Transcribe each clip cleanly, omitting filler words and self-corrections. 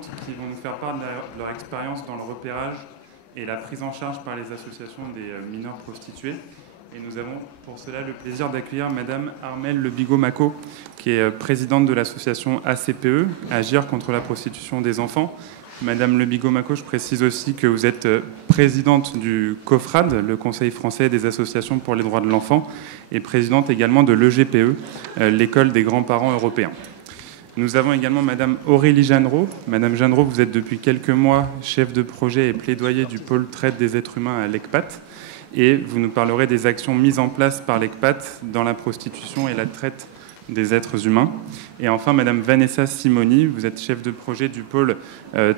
intervenantes qui vont nous faire part de leur expérience dans le repérage et la prise en charge par les associations des mineurs prostitués. Et nous avons pour cela le plaisir d'accueillir Madame Armelle Le Bigot-Macot, qui est présidente de l'association ACPE, Agir contre la prostitution des enfants. Madame Le Bigot-Macot, je précise aussi que vous êtes présidente du COFRAD, le Conseil français des associations pour les droits de l'enfant, et présidente également de l'EGPE, l'école des grands-parents européens. Nous avons également Madame Aurélie Jeannereau. Madame Jeannereau, vous êtes depuis quelques mois chef de projet et plaidoyer du pôle traite des êtres humains à l'ECPAT. Et vous nous parlerez des actions mises en place par l'ECPAT dans la prostitution et la traite des êtres humains. Et enfin, Madame Vanessa Simoni, vous êtes chef de projet du pôle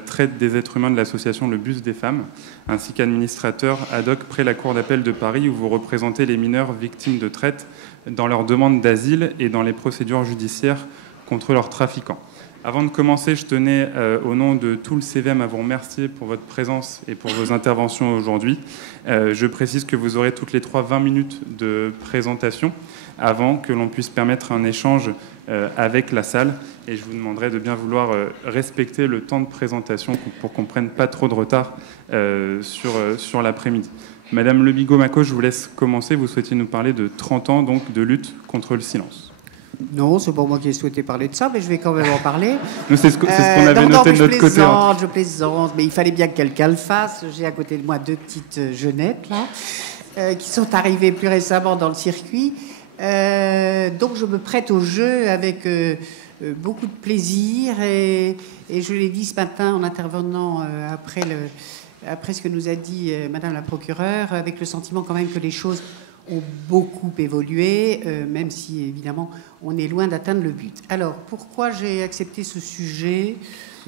traite des êtres humains de l'association Le Bus des femmes, ainsi qu'administrateur ad hoc près la Cour d'appel de Paris, où vous représentez les mineurs victimes de traite dans leur demande d'asile et dans les procédures judiciaires contre leurs trafiquants. Avant de commencer, je tenais, au nom de tout le CVM, à vous remercier pour votre présence et pour vos interventions aujourd'hui. Je précise que vous aurez toutes les 20 minutes de présentation avant que l'on puisse permettre un échange avec la salle. Et je vous demanderai de bien vouloir respecter le temps de présentation pour qu'on ne prenne pas trop de retard sur l'après-midi. Madame Le Bigot-Macot, je vous laisse commencer. Vous souhaitiez nous parler de 30 ans donc, de lutte contre le silence. Non, c'est pas moi qui ai souhaité parler de ça, mais je vais quand même en parler. C'est ce qu'on avait noté de notre côté. Je plaisante, mais il fallait bien que quelqu'un le fasse. J'ai à côté de moi 2 petites jeunettes, là, qui sont arrivées plus récemment dans le circuit. Donc je me prête au jeu avec beaucoup de plaisir. Et je l'ai dit ce matin en intervenant après ce que nous a dit Madame la procureure, avec le sentiment quand même que les choses ont beaucoup évolué, même si évidemment on est loin d'atteindre le but. Alors pourquoi j'ai accepté ce sujet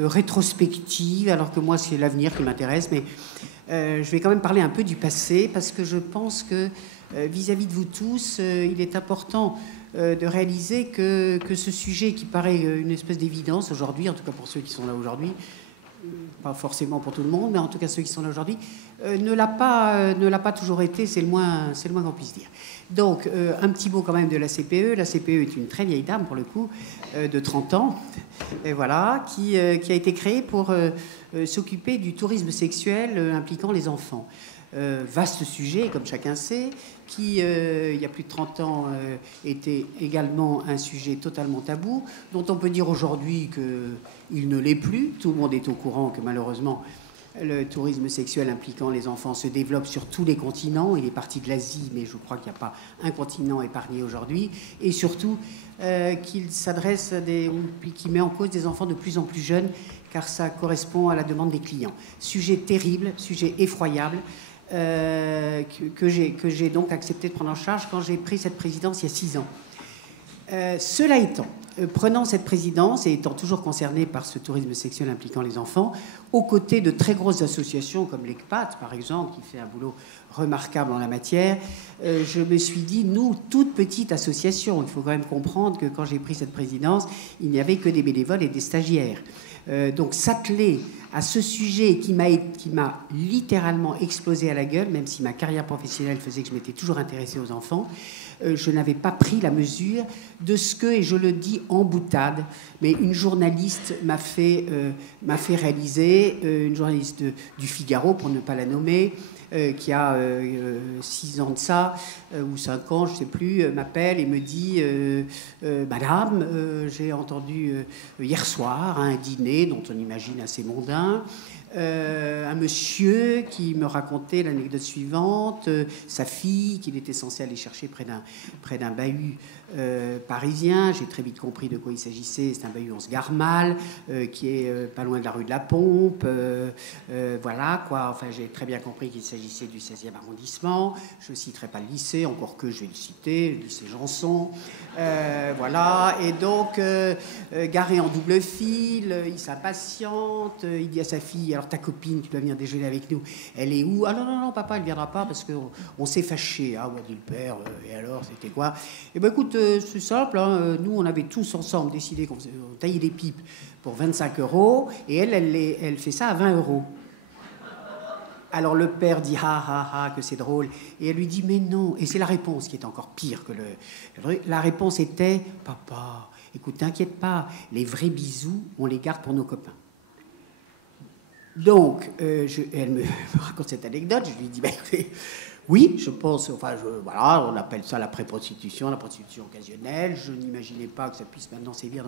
rétrospective, alors que moi c'est l'avenir qui m'intéresse, mais je vais quand même parler un peu du passé, parce que je pense que vis-à-vis de vous tous, il est important de réaliser que ce sujet qui paraît une espèce d'évidence aujourd'hui, en tout cas pour ceux qui sont là aujourd'hui, pas forcément pour tout le monde, mais en tout cas ceux qui sont là aujourd'hui, ne l'a pas toujours été, c'est le moins qu'on puisse dire. Donc, un petit mot quand même de la CPE. La CPE est une très vieille dame, pour le coup, de 30 ans, et voilà, qui a été créée pour s'occuper du tourisme sexuel impliquant les enfants. Vaste sujet, comme chacun sait, qui, il y a plus de 30 ans, était également un sujet totalement tabou, dont on peut dire aujourd'hui qu'il ne l'est plus. Tout le monde est au courant que, malheureusement, le tourisme sexuel impliquant les enfants se développe sur tous les continents. Il est parti de l'Asie, mais je crois qu'il n'y a pas un continent épargné aujourd'hui. Et surtout, qu'il s'adresse qui met en cause des enfants de plus en plus jeunes, car ça correspond à la demande des clients. Sujet terrible, sujet effroyable, que j'ai donc accepté de prendre en charge quand j'ai pris cette présidence il y a 6 ans. Cela étant, prenant cette présidence et étant toujours concerné par ce tourisme sexuel impliquant les enfants, aux côtés de très grosses associations comme l'ECPAT, par exemple, qui fait un boulot remarquable en la matière, je me suis dit, nous, toute petite association, il faut quand même comprendre que quand j'ai pris cette présidence, il n'y avait que des bénévoles et des stagiaires. Donc s'atteler à ce sujet qui m'a littéralement explosé à la gueule, même si ma carrière professionnelle faisait que je m'étais toujours intéressée aux enfants, je n'avais pas pris la mesure de ce que, et je le dis en boutade, mais une journaliste m'a fait réaliser, une journaliste du Figaro, pour ne pas la nommer, qui a 6 ans de ça, ou 5 ans, je ne sais plus, m'appelle et me dit Madame, j'ai entendu hier soir à un dîner dont on imagine assez mondain, un monsieur qui me racontait l'anecdote suivante, sa fille qu'il était censé aller chercher près d'un bahut parisien. J'ai très vite compris de quoi il s'agissait. C'est un bahut, on se gare mal, qui est pas loin de la rue de la Pompe, voilà quoi. Enfin, j'ai très bien compris qu'il s'agissait du 16e arrondissement. Je ne citerai pas le lycée, encore que je vais le citer, le lycée Janson, voilà. Et donc garé en double fil, il s'impatiente, il dit à sa fille, alors ta copine, tu dois venir déjeuner avec nous, elle est où? Ah non, papa, elle ne viendra pas parce qu'on s'est fâché. Ah, ouais, dit le père, et alors, c'était quoi? Eh bien, écoute, c'est simple, hein, nous, on avait tous ensemble décidé qu'on taillait des pipes pour 25 €, et elle fait ça à 20 €. Alors le père dit que c'est drôle, et elle lui dit mais non, et c'est la réponse qui est encore pire que la réponse était papa, écoute, t'inquiète pas, les vrais bisous on les garde pour nos copains. Donc, elle me raconte cette anecdote. Je lui dis, ben, écoutez, oui, je pense, enfin, voilà, on appelle ça la pré-prostitution, la prostitution occasionnelle. Je n'imaginais pas que ça puisse maintenant sévir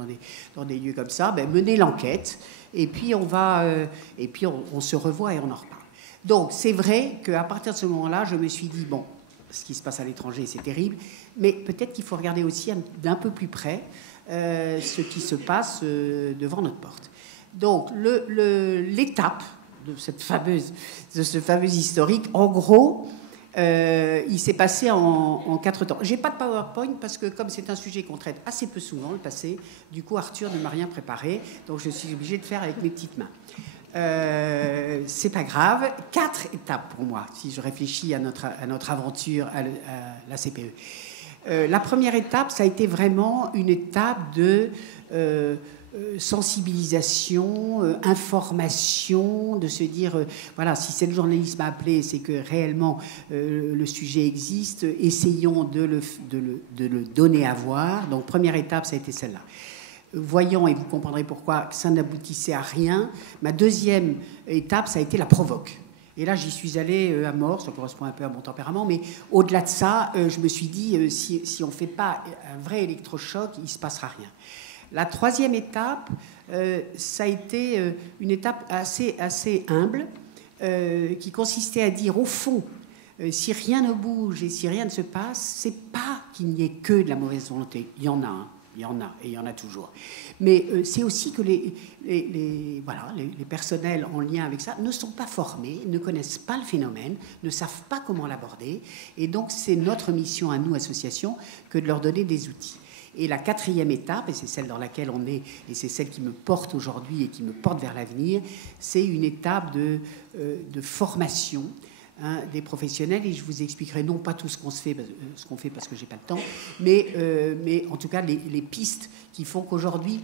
dans des lieux comme ça. Ben, menez l'enquête, et puis on se revoit et on en reparle. Donc, c'est vrai qu'à partir de ce moment-là, je me suis dit, bon, ce qui se passe à l'étranger, c'est terrible, mais peut-être qu'il faut regarder aussi d'un peu plus près ce qui se passe devant notre porte. Donc, l'étape de ce fameux historique, en gros, il s'est passé en 4 temps. J'ai pas de PowerPoint parce que comme c'est un sujet qu'on traite assez peu souvent, le passé, du coup Arthur ne m'a rien préparé, donc je suis obligée de faire avec mes petites mains. C'est pas grave. 4 étapes pour moi, si je réfléchis à notre aventure à la CPE. La première étape, ça a été vraiment une étape de sensibilisation, information, de se dire, voilà, si c'est le journalisme à appeler, c'est que réellement le sujet existe, essayons de le donner à voir. Donc, première étape, ça a été celle-là. Voyons, et vous comprendrez pourquoi, que ça n'aboutissait à rien. Ma deuxième étape, ça a été la provoque. Et là, j'y suis allée à mort, ça correspond un peu à mon tempérament, mais au-delà de ça, je me suis dit, si on ne fait pas un vrai électrochoc, il ne se passera rien. La troisième étape, ça a été une étape assez humble, qui consistait à dire, au fond, si rien ne bouge et si rien ne se passe, c'est pas qu'il n'y ait que de la mauvaise volonté. Il y en a, hein. Il y en a, et il y en a toujours. Mais c'est aussi que les personnels en lien avec ça ne sont pas formés, ne connaissent pas le phénomène, ne savent pas comment l'aborder. Et donc, c'est notre mission à nous, associations, que de leur donner des outils. Et la quatrième étape, et c'est celle dans laquelle on est, et c'est celle qui me porte aujourd'hui et qui me porte vers l'avenir, c'est une étape de formation, hein, des professionnels, et je vous expliquerai non pas tout ce qu'on fait parce que j'ai pas le temps, mais en tout cas les pistes qui font qu'aujourd'hui,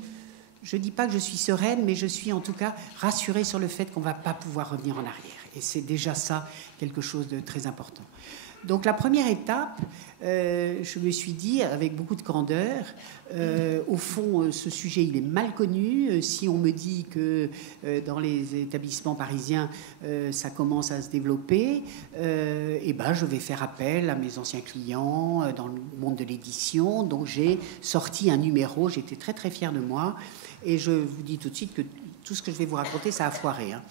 je dis pas que je suis sereine, mais je suis en tout cas rassurée sur le fait qu'on va pas pouvoir revenir en arrière. Et c'est déjà ça quelque chose de très important. Donc la première étape, je me suis dit avec beaucoup de candeur, au fond ce sujet il est mal connu. Si on me dit que dans les établissements parisiens ça commence à se développer, et ben je vais faire appel à mes anciens clients dans le monde de l'édition. Donc j'ai sorti un numéro, j'étais très très fière de moi, et je vous dis tout de suite que tout ce que je vais vous raconter, ça a foiré. Hein.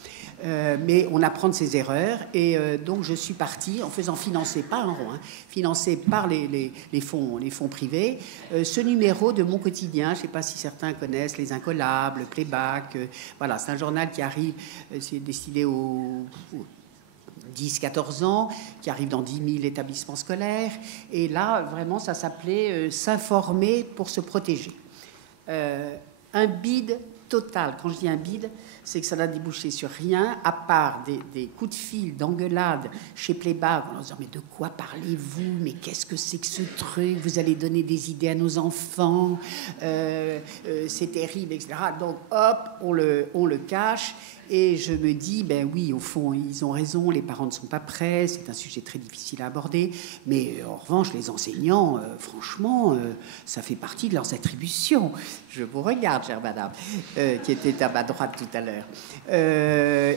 Mais on apprend de ses erreurs. Et donc, je suis partie en faisant financer, pas un rond, hein, financé par les fonds privés, ce numéro de Mon Quotidien. Je ne sais pas si certains connaissent Les Incollables, Playback. Voilà, c'est un journal qui arrive, c'est destiné aux 10-14 ans, qui arrive dans 10 000 établissements scolaires. Et là, vraiment, ça s'appelait S'informer pour se protéger. Un bide total. Quand je dis un bide, c'est que ça n'a débouché sur rien, à part des coups de fil, d'engueulade chez Playback, en disant, mais de quoi parlez-vous? Mais qu'est-ce que c'est que ce truc? Vous allez donner des idées à nos enfants, c'est terrible, etc. Donc, hop, on le cache. Et je me dis, ben oui, au fond, ils ont raison, les parents ne sont pas prêts, c'est un sujet très difficile à aborder. Mais en revanche, les enseignants, franchement, ça fait partie de leurs attributions. Je vous regarde, chère madame, qui était à ma droite tout à l'heure.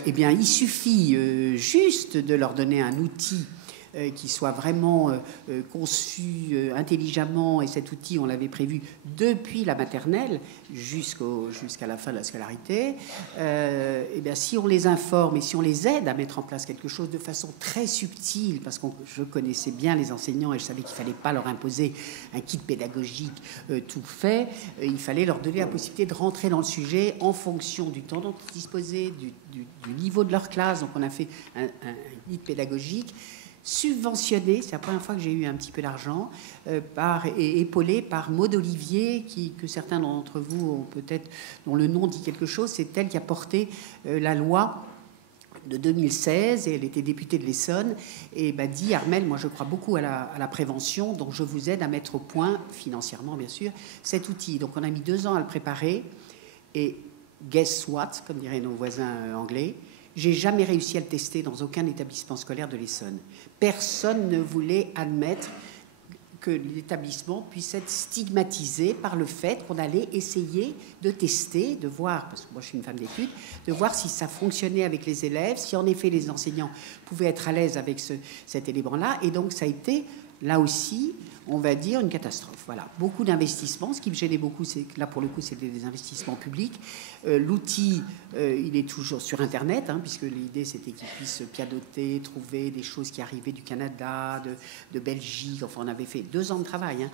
Eh bien, il suffit juste de leur donner un outil qui soit vraiment conçu intelligemment, et cet outil, on l'avait prévu depuis la maternelle jusqu'à la fin de la scolarité. Et bien, si on les informe et si on les aide à mettre en place quelque chose de façon très subtile, parce que je connaissais bien les enseignants et je savais qu'il ne fallait pas leur imposer un kit pédagogique tout fait, il fallait leur donner la possibilité de rentrer dans le sujet en fonction du temps dont ils disposaient, du niveau de leur classe. Donc on a fait un guide pédagogique subventionné, c'est la première fois que j'ai eu un petit peu d'argent, et épaulé par Maud Olivier, que certains d'entre vous ont peut-être, dont le nom dit quelque chose. C'est elle qui a porté la loi de 2016, et elle était députée de l'Essonne, et dit, Armelle, moi je crois beaucoup à la prévention, donc je vous aide à mettre au point, financièrement bien sûr, cet outil. Donc on a mis 2 ans à le préparer, et guess what, comme diraient nos voisins anglais, j'ai jamais réussi à le tester dans aucun établissement scolaire de l'Essonne. Personne ne voulait admettre que l'établissement puisse être stigmatisé par le fait qu'on allait essayer de tester, de voir, parce que moi je suis une femme d'études, de voir si ça fonctionnait avec les élèves, si en effet les enseignants pouvaient être à l'aise avec cet élément-là. Et donc ça a été, là aussi, on va dire, une catastrophe. Voilà, beaucoup d'investissements. Ce qui me gênait beaucoup, c'est que là, pour le coup, c'était des investissements publics. L'outil, il est toujours sur Internet, hein, puisque l'idée, c'était qu'ils puissent pianoter, trouver des choses qui arrivaient du Canada, de Belgique. Enfin, on avait fait 2 ans de travail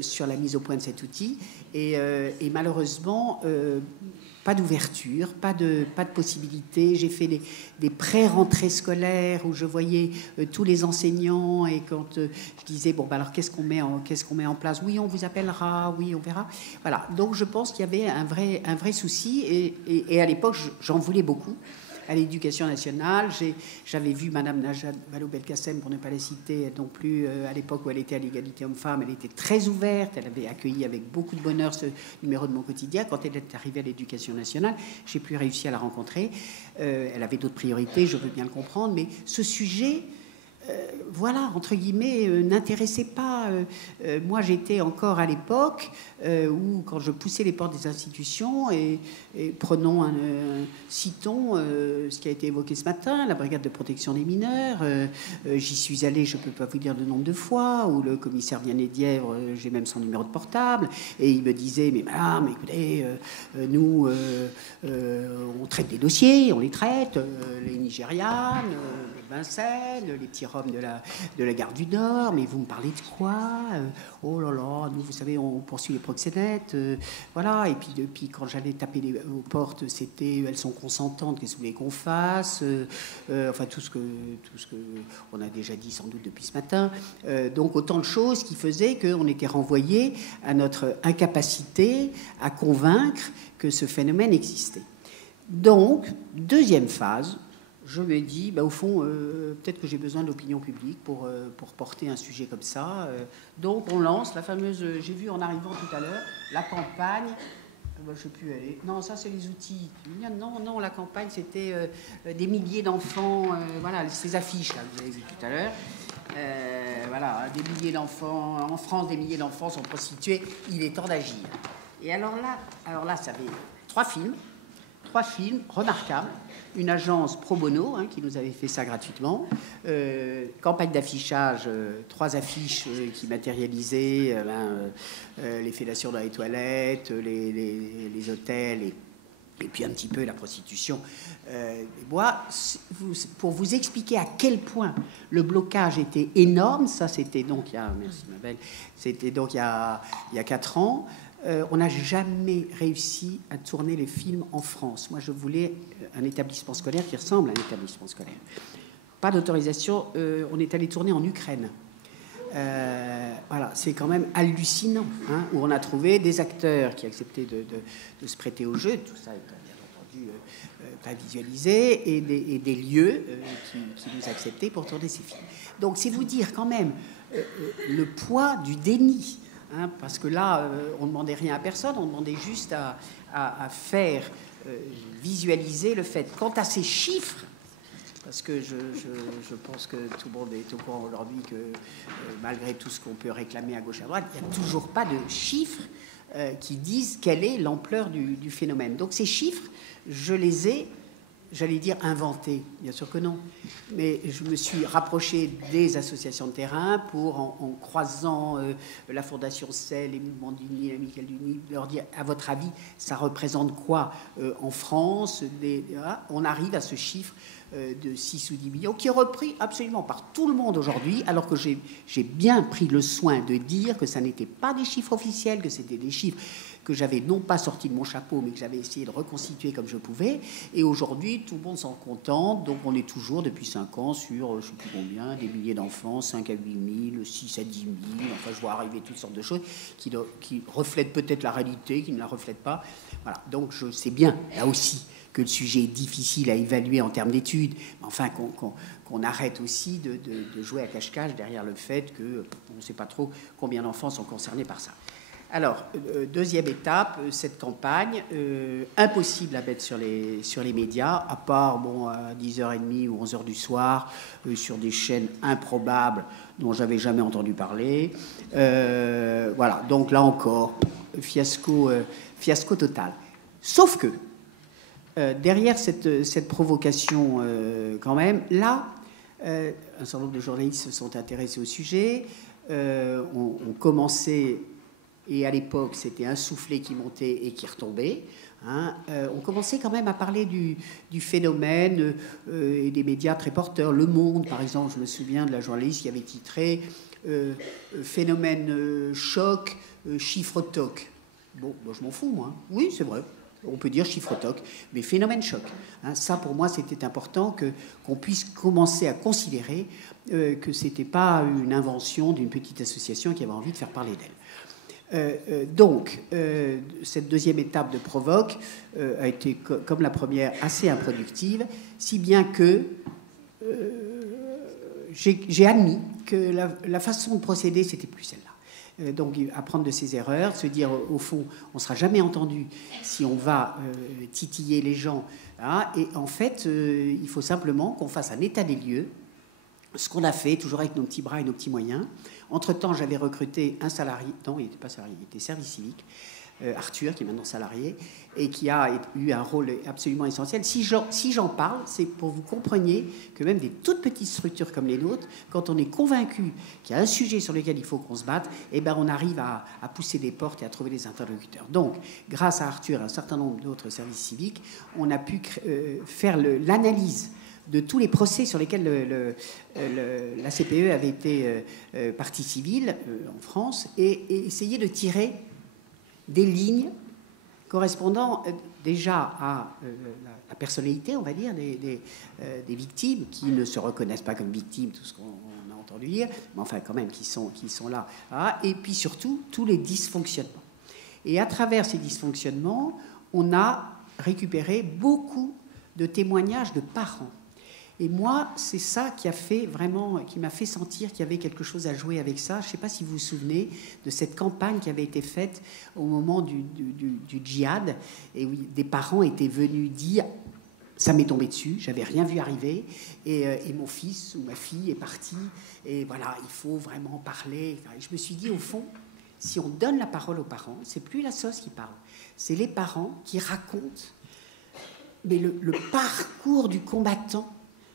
sur la mise au point de cet outil. Et malheureusement... pas d'ouverture, pas de possibilité. J'ai fait des pré-rentrées scolaires où je voyais tous les enseignants et quand je disais, bon, bah alors qu'est-ce qu'on met en place? Oui, on vous appellera, oui, on verra. Voilà, donc je pense qu'il y avait un vrai souci et à l'époque, j'en voulais beaucoup à l'Éducation nationale. J'avais vu Madame Najat Vallaud-Belkacem, pour ne pas la citer non plus, à l'époque où elle était à l'égalité homme-femme, elle était très ouverte, elle avait accueilli avec beaucoup de bonheur ce numéro de Mon Quotidien. Quand elle est arrivée à l'Éducation nationale, j'ai plus réussi à la rencontrer. Elle avait d'autres priorités, je veux bien le comprendre, mais ce sujet... voilà, entre guillemets, n'intéressait pas. Moi, j'étais encore à l'époque où, quand je poussais les portes des institutions, et prenons, citons ce qui a été évoqué ce matin, la brigade de protection des mineurs. J'y suis allée, je ne peux pas vous dire le nombre de fois, où le commissaire Vianney-Dièvre, j'ai même son numéro de portable, et il me disait, mais madame, écoutez, nous, on traite des dossiers, on les traite, les Nigérianes, les Vincennes, les petits Roms de la gare du Nord, mais vous me parlez de quoi? Oh là là, nous, vous savez, on poursuit les proxénètes, voilà. Et puis depuis, quand j'allais taper aux portes, c'était elles sont consentantes, qu'est-ce que vous voulez qu'on fasse? Enfin, tout ce que on a déjà dit sans doute depuis ce matin. Donc autant de choses qui faisaient qu'on était renvoyé à notre incapacité à convaincre que ce phénomène existait. Donc, deuxième phase, je me dis, bah, au fond, peut-être que j'ai besoin de l'opinion publique pour porter un sujet comme ça. Donc, on lance la fameuse... J'ai vu en arrivant tout à l'heure, la campagne... je ne sais plus aller. Non, ça, c'est les outils. Non, la campagne, c'était des milliers d'enfants. Voilà, ces affiches, là, que vous avez vues tout à l'heure. Voilà, des milliers d'enfants... En France, des milliers d'enfants sont prostitués. Il est temps d'agir. Et alors là, ça avait 3 films remarquables. Une agence pro bono qui nous avait fait ça gratuitement. Campagne d'affichage, 3 affiches qui matérialisaient les fellations dans les toilettes, les hôtels et puis un petit peu la prostitution des bois. Pour vous expliquer à quel point le blocage était énorme, ça c'était donc il y a, merci ma belle, c'était donc il y a 4 ans. On n'a jamais réussi à tourner les films en France. Moi, je voulais un établissement scolaire qui ressemble à un établissement scolaire. Pas d'autorisation. On est allé tourner en Ukraine. Voilà, c'est quand même hallucinant, où on a trouvé des acteurs qui acceptaient de se prêter au jeu. Tout ça est bien entendu pas visualisé, et des lieux qui nous acceptaient pour tourner ces films. Donc, c'est vous dire quand même le poids du déni. Parce que là, on ne demandait rien à personne, on demandait juste à faire visualiser le fait. Quant à ces chiffres, parce que je pense que tout le monde est au courant aujourd'hui que malgré tout ce qu'on peut réclamer à gauche à droite, il n'y a toujours pas de chiffres qui disent quelle est l'ampleur du phénomène. Donc ces chiffres, je les ai, j'allais dire inventés, bien sûr que non, mais je me suis rapproché des associations de terrain pour, en croisant la Fondation CEL, les mouvements du Nil, l'Amicale du Nil, leur dire, à votre avis, ça représente quoi en France? On arrive à ce chiffre de 6 ou 10 millions, qui est repris absolument par tout le monde aujourd'hui, alors que j'ai bien pris le soin de dire que ça n'était pas des chiffres officiels, que c'était des chiffres que j'avais non pas sorti de mon chapeau, mais que j'avais essayé de reconstituer comme je pouvais. Et aujourd'hui, tout le monde s'en contente. Donc, on est toujours, depuis 5 ans, sur, je ne sais plus combien, des milliers d'enfants, 5 à 8 000, 6 à 10 000. Enfin, je vois arriver toutes sortes de choses qui reflètent peut-être la réalité, qui ne la reflètent pas. Voilà. Donc, je sais bien, là aussi, que le sujet est difficile à évaluer en termes d'études. Mais enfin, qu'on arrête aussi de jouer à cache-cache derrière le fait qu'on ne sait pas trop combien d'enfants sont concernés par ça. Alors, deuxième étape, cette campagne, impossible à mettre sur les médias, à part à 10h30 ou 11h du soir, sur des chaînes improbables dont j'avais jamais entendu parler. Voilà, donc là encore, fiasco total. Sauf que, derrière cette provocation, quand même, là, un certain nombre de journalistes se sont intéressés au sujet, ont commencé... Et à l'époque, c'était un soufflet qui montait et qui retombait. On commençait quand même à parler du phénomène et des médias très porteurs. Le Monde, par exemple, je me souviens de la journaliste qui avait titré phénomène choc, chiffre toc. Bon, moi, je m'en fous, moi. Oui, c'est vrai. On peut dire chiffre toc, mais phénomène choc. Ça, pour moi, c'était important qu'on puisse commencer à considérer que ce n'était pas une invention d'une petite association qui avait envie de faire parler d'elle. Donc, cette deuxième étape de Provoque a été, comme la première, assez improductive, si bien que j'ai admis que la façon de procéder, c'était plus celle-là. Donc, apprendre de ses erreurs, se dire, au fond, on ne sera jamais entendu si on va titiller les gens. Et en fait, il faut simplement qu'on fasse un état des lieux, ce qu'on a fait, toujours avec nos petits bras et nos petits moyens. Entre-temps, j'avais recruté un salarié, non, il n'était pas salarié, il était service civique, Arthur, qui est maintenant salarié, et qui a eu un rôle absolument essentiel. Si j'en parle, c'est pour que vous compreniez que même des toutes petites structures comme les nôtres, quand on est convaincu qu'il y a un sujet sur lequel il faut qu'on se batte, on arrive à pousser des portes et à trouver des interlocuteurs. Donc, grâce à Arthur et un certain nombre d'autres services civiques, on a pu faire l'analyse de tous les procès sur lesquels la CPE avait été partie civile en France et essayer de tirer des lignes correspondant déjà à la personnalité, on va dire, des victimes qui ne se reconnaissent pas comme victimes, tout ce qu'on a entendu dire, mais enfin quand même qui sont là, et puis surtout tous les dysfonctionnements. Et à travers ces dysfonctionnements, on a récupéré beaucoup de témoignages de parents. Et moi, c'est ça qui m'a fait sentir qu'il y avait quelque chose à jouer avec ça. Je ne sais pas si vous vous souvenez de cette campagne qui avait été faite au moment du djihad, et où des parents étaient venus dire « ça m'est tombé dessus, j'avais rien vu arriver, et mon fils ou ma fille est parti, et voilà, il faut vraiment parler. » Et je me suis dit, au fond, si on donne la parole aux parents, c'est plus la sauce qui parle, c'est les parents qui racontent mais le parcours du combattant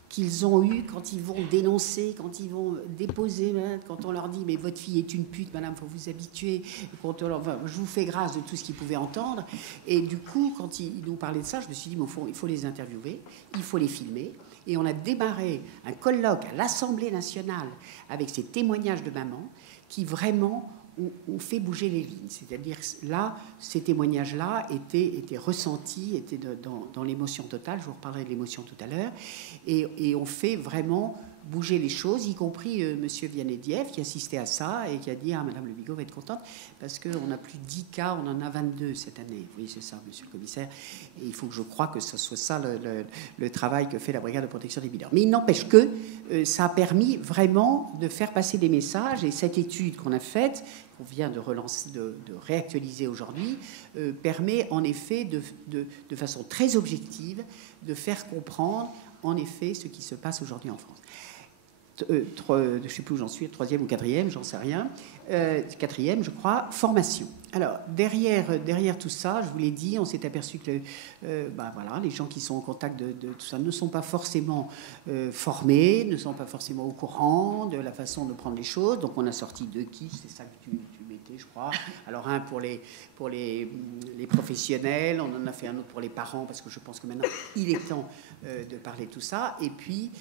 qu'ils ont eu quand ils vont dénoncer, quand ils vont déposer, quand on leur dit « mais votre fille est une pute, madame, il faut vous habituer », je vous fais grâce de tout ce qu'ils pouvaient entendre. Et du coup, quand ils nous parlaient de ça, je me suis dit « mais au fond, il faut les interviewer, il faut les filmer ». Et on a démarré un colloque à l'Assemblée nationale avec ces témoignages de mamans qui vraiment ont fait bouger les lignes. C'est-à-dire là, ces témoignages-là étaient ressentis, étaient dans l'émotion totale. Je vous reparlerai de l'émotion tout à l'heure. Et on fait vraiment bouger les choses, y compris monsieur Vianediev qui assistait à ça et qui a dit « Ah, madame Le Bigot va être contente parce qu'on n'a plus 10 cas, on en a 22 cette année. » Oui, c'est ça, monsieur le commissaire. Et il faut que je croie que ce soit ça le travail que fait la brigade de protection des mineurs. Mais il n'empêche que ça a permis vraiment de faire passer des messages. Et cette étude qu'on a faite, qu'on vient de relancer, de réactualiser aujourd'hui, permet en effet de façon très objective de faire comprendre en effet ce qui se passe aujourd'hui en France. Je ne sais plus où j'en suis, troisième ou quatrième, j'en sais rien. Quatrième, je crois, formation. Alors, derrière tout ça, je vous l'ai dit, on s'est aperçu que voilà, les gens qui sont en contact de tout ça ne sont pas forcément formés, ne sont pas forcément au courant de la façon de prendre les choses. Donc, on a sorti 2 kits, c'est ça que tu mettais, je crois. Alors, un pour les professionnels, on en a fait un autre pour les parents, parce que je pense que maintenant, il est temps de parler de tout ça. Et puis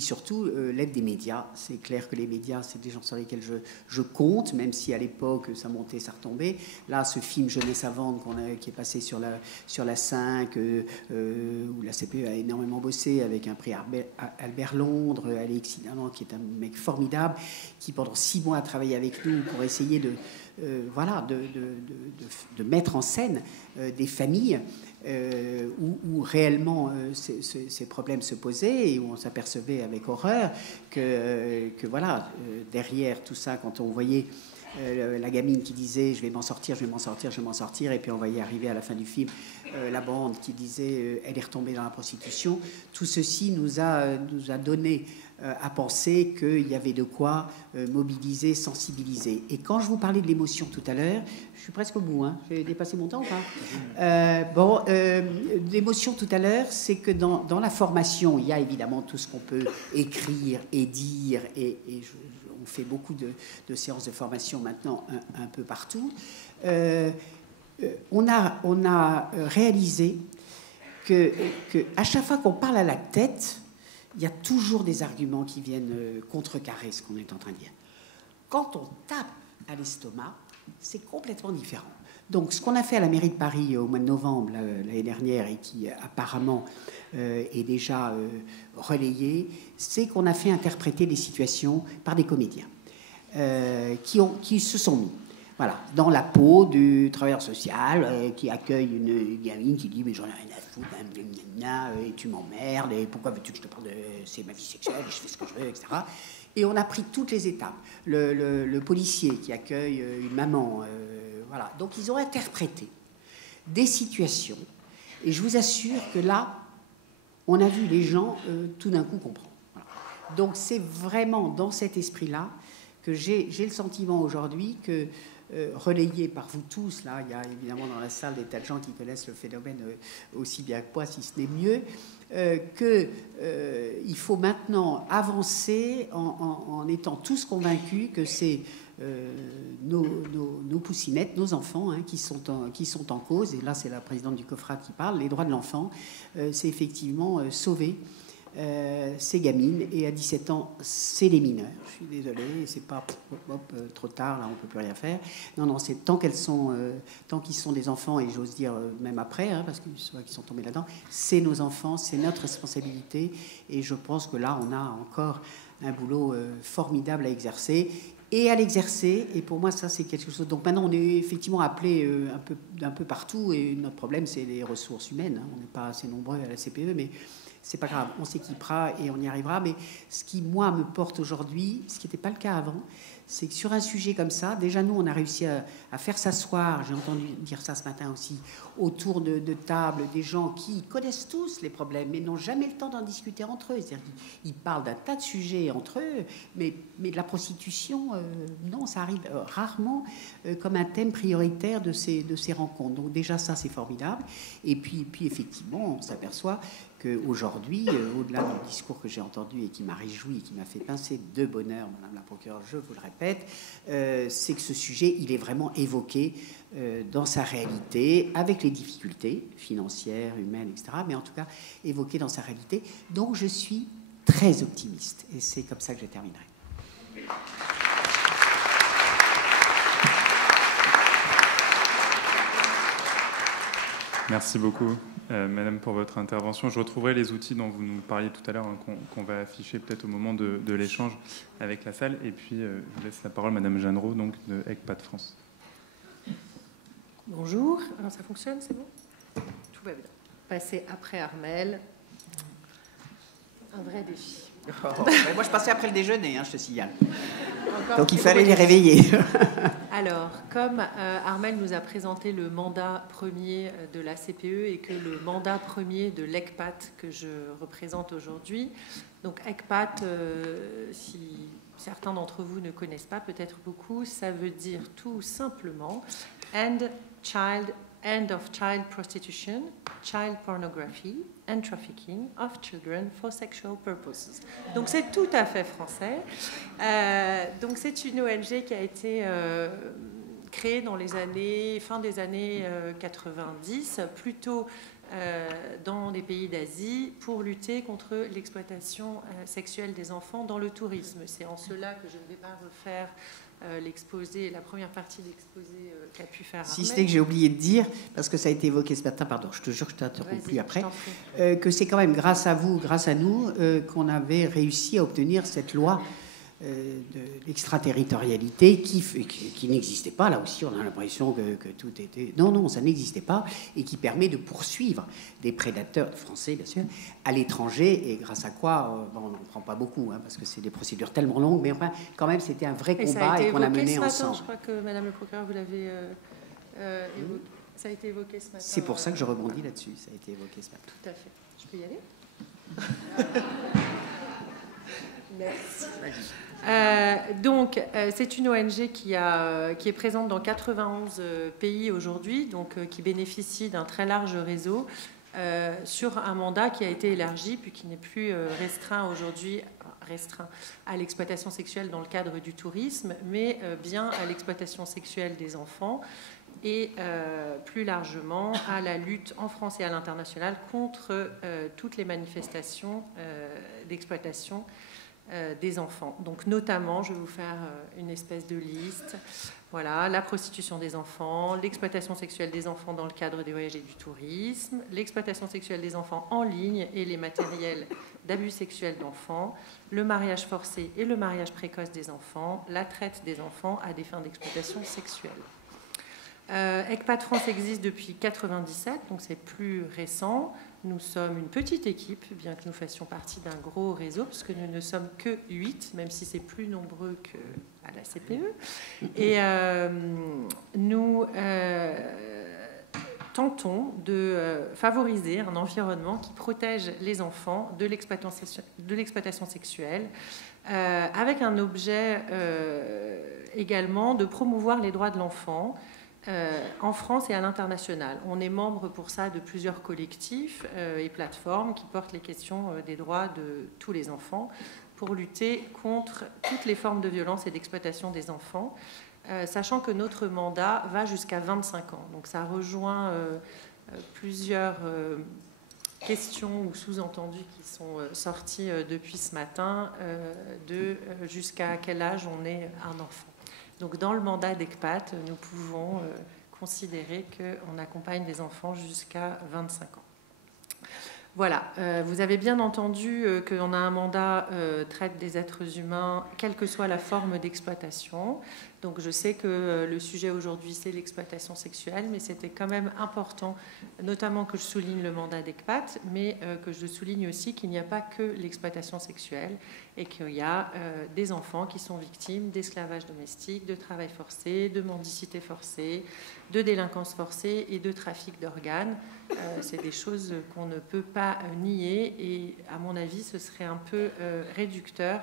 surtout, l'aide des médias. C'est clair que les médias, c'est des gens sur lesquels je compte, même si à l'époque, ça montait, ça retombait. Là, ce film Jeunesse à vendre qui est passé sur la 5, où la CPE a énormément bossé, avec un prix Albert Londres, Alexis Danan, qui est un mec formidable, qui pendant 6 mois a travaillé avec nous pour essayer de mettre en scène des familles où réellement ces problèmes se posaient et où on s'apercevait avec horreur que voilà, derrière tout ça, quand on voyait la gamine qui disait je vais m'en sortir, je vais m'en sortir, je vais m'en sortir, et puis on va y arriver à la fin du film, la bande qui disait elle est retombée dans la prostitution. Tout ceci nous a donné à penser qu'il y avait de quoi mobiliser, sensibiliser. Et quand je vous parlais de l'émotion tout à l'heure, je suis presque au bout, hein. J'ai dépassé mon temps ou pas l'émotion tout à l'heure, c'est que dans la formation, il y a évidemment tout ce qu'on peut écrire et dire, on fait beaucoup de séances de formation maintenant un peu partout. On a réalisé que à chaque fois qu'on parle à la tête, il y a toujours des arguments qui viennent contrecarrer ce qu'on est en train de dire. Quand on tape à l'estomac, c'est complètement différent. Donc, ce qu'on a fait à la mairie de Paris au mois de novembre l'année dernière, et qui apparemment est déjà relayé, c'est qu'on a fait interpréter des situations par des comédiens qui se sont mis, voilà, dans la peau du travailleur social qui accueille une gamine qui dit mais j'en ai rien à foutre, et tu m'emmerdes, et pourquoi veux-tu que je te parle de c'est ma vie sexuelle, et je fais ce que je veux, etc. Et on a pris toutes les étapes. Le policier qui accueille une maman, voilà. Donc ils ont interprété des situations, et je vous assure que là, on a vu les gens tout d'un coup comprendre. Voilà. Donc c'est vraiment dans cet esprit-là que j'ai le sentiment aujourd'hui que, relayé par vous tous, là, il y a évidemment dans la salle des tas de gens qui connaissent le phénomène aussi bien que moi, si ce n'est mieux, qu'il faut maintenant avancer en étant tous convaincus que c'est nos poussinettes, nos enfants, hein, qui sont en cause, et là c'est la présidente du COFRAD qui parle, les droits de l'enfant, c'est effectivement sauver ces gamines, et à 17 ans c'est les mineurs, je suis désolée, c'est pas trop tard, là on peut plus rien faire, non, c'est tant qu'ils sont des enfants, et j'ose dire même après, hein, parce qu'ils sont tombés là-dedans, c'est nos enfants, c'est notre responsabilité, et je pense que là on a encore un boulot formidable à exercer, et à l'exercer, et pour moi ça c'est quelque chose. Donc maintenant on est effectivement appelé un peu partout, et notre problème c'est les ressources humaines, hein. On n'est pas assez nombreux à la CPE, mais c'est pas grave, on s'équipera et on y arrivera. Mais ce qui, moi, me porte aujourd'hui, ce qui n'était pas le cas avant, c'est que sur un sujet comme ça, déjà nous, on a réussi à faire s'asseoir, j'ai entendu dire ça ce matin aussi, autour de tables, des gens qui connaissent tous les problèmes, mais n'ont jamais le temps d'en discuter entre eux. C'est-à-dire qu'ils parlent d'un tas de sujets entre eux, mais de la prostitution, non, ça arrive rarement comme un thème prioritaire de ces rencontres. Donc déjà, ça, c'est formidable. Et puis effectivement, on s'aperçoit qu'aujourd'hui, au-delà du discours que j'ai entendu et qui m'a réjoui et qui m'a fait pincer de bonheur, Madame la procureure, je vous le répète, c'est que ce sujet, il est vraiment évoqué dans sa réalité, avec les difficultés financières, humaines, etc., mais en tout cas évoqué dans sa réalité. Donc je suis très optimiste, et c'est comme ça que je terminerai. Merci beaucoup, Madame, pour votre intervention. Je retrouverai les outils dont vous nous parliez tout à l'heure, hein, qu'on va afficher peut-être au moment de l'échange avec la salle. Et puis, je vous laisse la parole, Madame Jeannereau, donc de ECPAT France. Bonjour. Alors, ça fonctionne, c'est bon? Tout va bien. Passer après Armelle, un vrai défi. Oh, moi, je passais après le déjeuner, hein, je te signale. Donc, il fallait les réveiller. Alors, comme Armelle nous a présenté le mandat premier de la CPE et que le mandat premier de l'ECPAT que je représente aujourd'hui, donc ECPAT, si certains d'entre vous ne connaissent pas, peut-être beaucoup, ça veut dire tout simplement End of Child Prostitution, Child Pornography and Trafficking of Children for Sexual Purposes. Donc c'est tout à fait français. Donc c'est une ONG qui a été créée dans fin des années 90, plutôt dans des pays d'Asie, pour lutter contre l'exploitation sexuelle des enfants dans le tourisme. C'est en cela que je ne vais pas refaire l'exposé, la première partie de l'exposé qu'a pu faire Armelle. Si ce n'est que j'ai oublié de dire, parce que ça a été évoqué ce matin, pardon, je te jure que je t'interromps plus après, que c'est quand même grâce à vous, grâce à nous, qu'on avait réussi à obtenir cette loi l'extraterritorialité qui n'existait pas. Là aussi, on a l'impression que tout était... Non, ça n'existait pas, et qui permet de poursuivre des prédateurs français, bien sûr, à l'étranger, et grâce à quoi, on n'en prend pas beaucoup, hein, parce que c'est des procédures tellement longues, mais enfin, quand même, c'était un vrai combat et qu'on a mené ensemble. Je crois que Madame le procureur, vous l'avez évoqué. Ça a été évoqué ce matin. C'est pour ça que je rebondis là-dessus, ça a été évoqué ce matin. Tout à fait. Je peux y aller? Merci. Donc, c'est une ONG qui est présente dans 91 pays aujourd'hui, donc qui bénéficie d'un très large réseau sur un mandat qui a été élargi, puis qui n'est plus restreint aujourd'hui, restreint à l'exploitation sexuelle dans le cadre du tourisme, mais bien à l'exploitation sexuelle des enfants et plus largement à la lutte en France et à l'international contre toutes les manifestations d'exploitation des enfants. Donc notamment, je vais vous faire une espèce de liste. Voilà, la prostitution des enfants, l'exploitation sexuelle des enfants dans le cadre des voyages et du tourisme, l'exploitation sexuelle des enfants en ligne et les matériels d'abus sexuels d'enfants, le mariage forcé et le mariage précoce des enfants, la traite des enfants à des fins d'exploitation sexuelle. ECPAT France existe depuis 1997, donc c'est plus récent. Nous sommes une petite équipe, bien que nous fassions partie d'un gros réseau, puisque nous ne sommes que 8, même si c'est plus nombreux qu'à la CPE. Et nous tentons de favoriser un environnement qui protège les enfants de l'exploitation sexuelle, avec un objet également de promouvoir les droits de l'enfant, en France et à l'international. On est membre pour ça de plusieurs collectifs et plateformes qui portent les questions des droits de tous les enfants pour lutter contre toutes les formes de violence et d'exploitation des enfants, sachant que notre mandat va jusqu'à 25 ans. Donc ça rejoint plusieurs questions ou sous-entendus qui sont sortis depuis ce matin de jusqu'à quel âge on est un enfant. Donc, dans le mandat d'ECPAT, nous pouvons considérer qu'on accompagne des enfants jusqu'à 25 ans. Voilà, vous avez bien entendu qu'on a un mandat traite des êtres humains, quelle que soit la forme d'exploitation. Donc, je sais que le sujet aujourd'hui, c'est l'exploitation sexuelle, mais c'était quand même important, notamment que je souligne le mandat d'ECPAT, mais que je souligne aussi qu'il n'y a pas que l'exploitation sexuelle et qu'il y a des enfants qui sont victimes d'esclavage domestique, de travail forcé, de mendicité forcée, de délinquance forcée et de trafic d'organes. C'est des choses qu'on ne peut pas nier et, à mon avis, ce serait un peu réducteur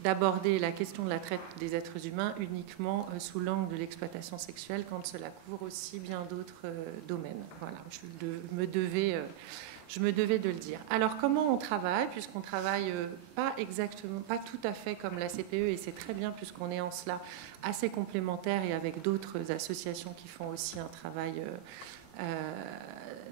d'aborder la question de la traite des êtres humains uniquement sous l'angle de l'exploitation sexuelle quand cela couvre aussi bien d'autres domaines. Voilà, je me devais de le dire. Alors, comment on travaille, puisqu'on travaille pas tout à fait comme la CPE, et c'est très bien puisqu'on est en cela assez complémentaire et avec d'autres associations qui font aussi un travail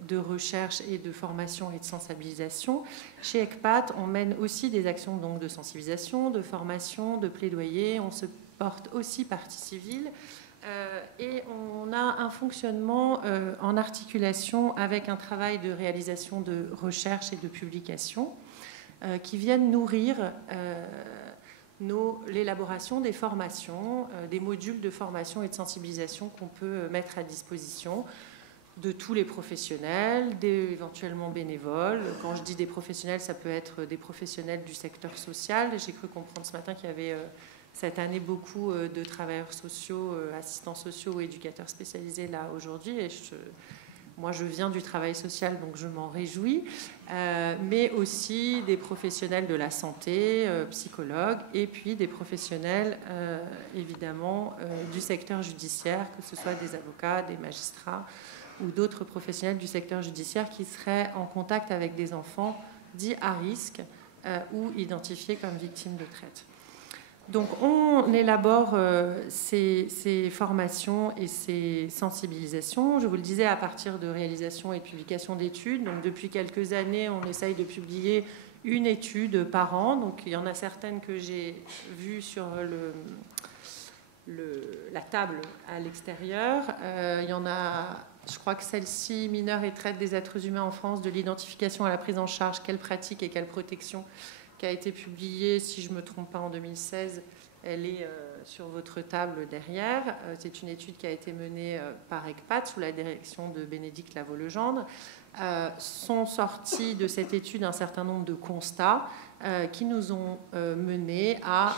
de recherche et de formation et de sensibilisation. Chez ECPAT, on mène aussi des actions donc, de sensibilisation, de formation, de plaidoyer. On se porte aussi partie civile et on a un fonctionnement en articulation avec un travail de réalisation de recherche et de publication qui viennent nourrir l'élaboration des formations, des modules de formation et de sensibilisation qu'on peut mettre à disposition de tous les professionnels, éventuellement bénévoles. Quand je dis des professionnels, ça peut être des professionnels du secteur social. J'ai cru comprendre ce matin qu'il y avait cette année beaucoup de travailleurs sociaux, assistants sociaux ou éducateurs spécialisés là aujourd'hui. Et moi, je viens du travail social, donc je m'en réjouis. Mais aussi des professionnels de la santé, psychologues, et puis des professionnels, évidemment, du secteur judiciaire, que ce soit des avocats, des magistrats, ou d'autres professionnels du secteur judiciaire qui seraient en contact avec des enfants dits à risque ou identifiés comme victimes de traite. Donc on élabore ces formations et ces sensibilisations, je vous le disais, à partir de réalisation et de publication d'études. Donc depuis quelques années, on essaye de publier une étude par an. Donc il y en a certaines que j'ai vues sur la table à l'extérieur. Il y en a... Je crois que celle-ci, Mineurs et traite des êtres humains en France, de l'identification à la prise en charge, quelle pratique et quelle protection, qui a été publiée, si je ne me trompe pas, en 2016 Elle est sur votre table derrière. C'est une étude qui a été menée par ECPAT sous la direction de Bénédicte Lavaux-Legendre. Sont sortis de cette étude un certain nombre de constats qui nous ont menés à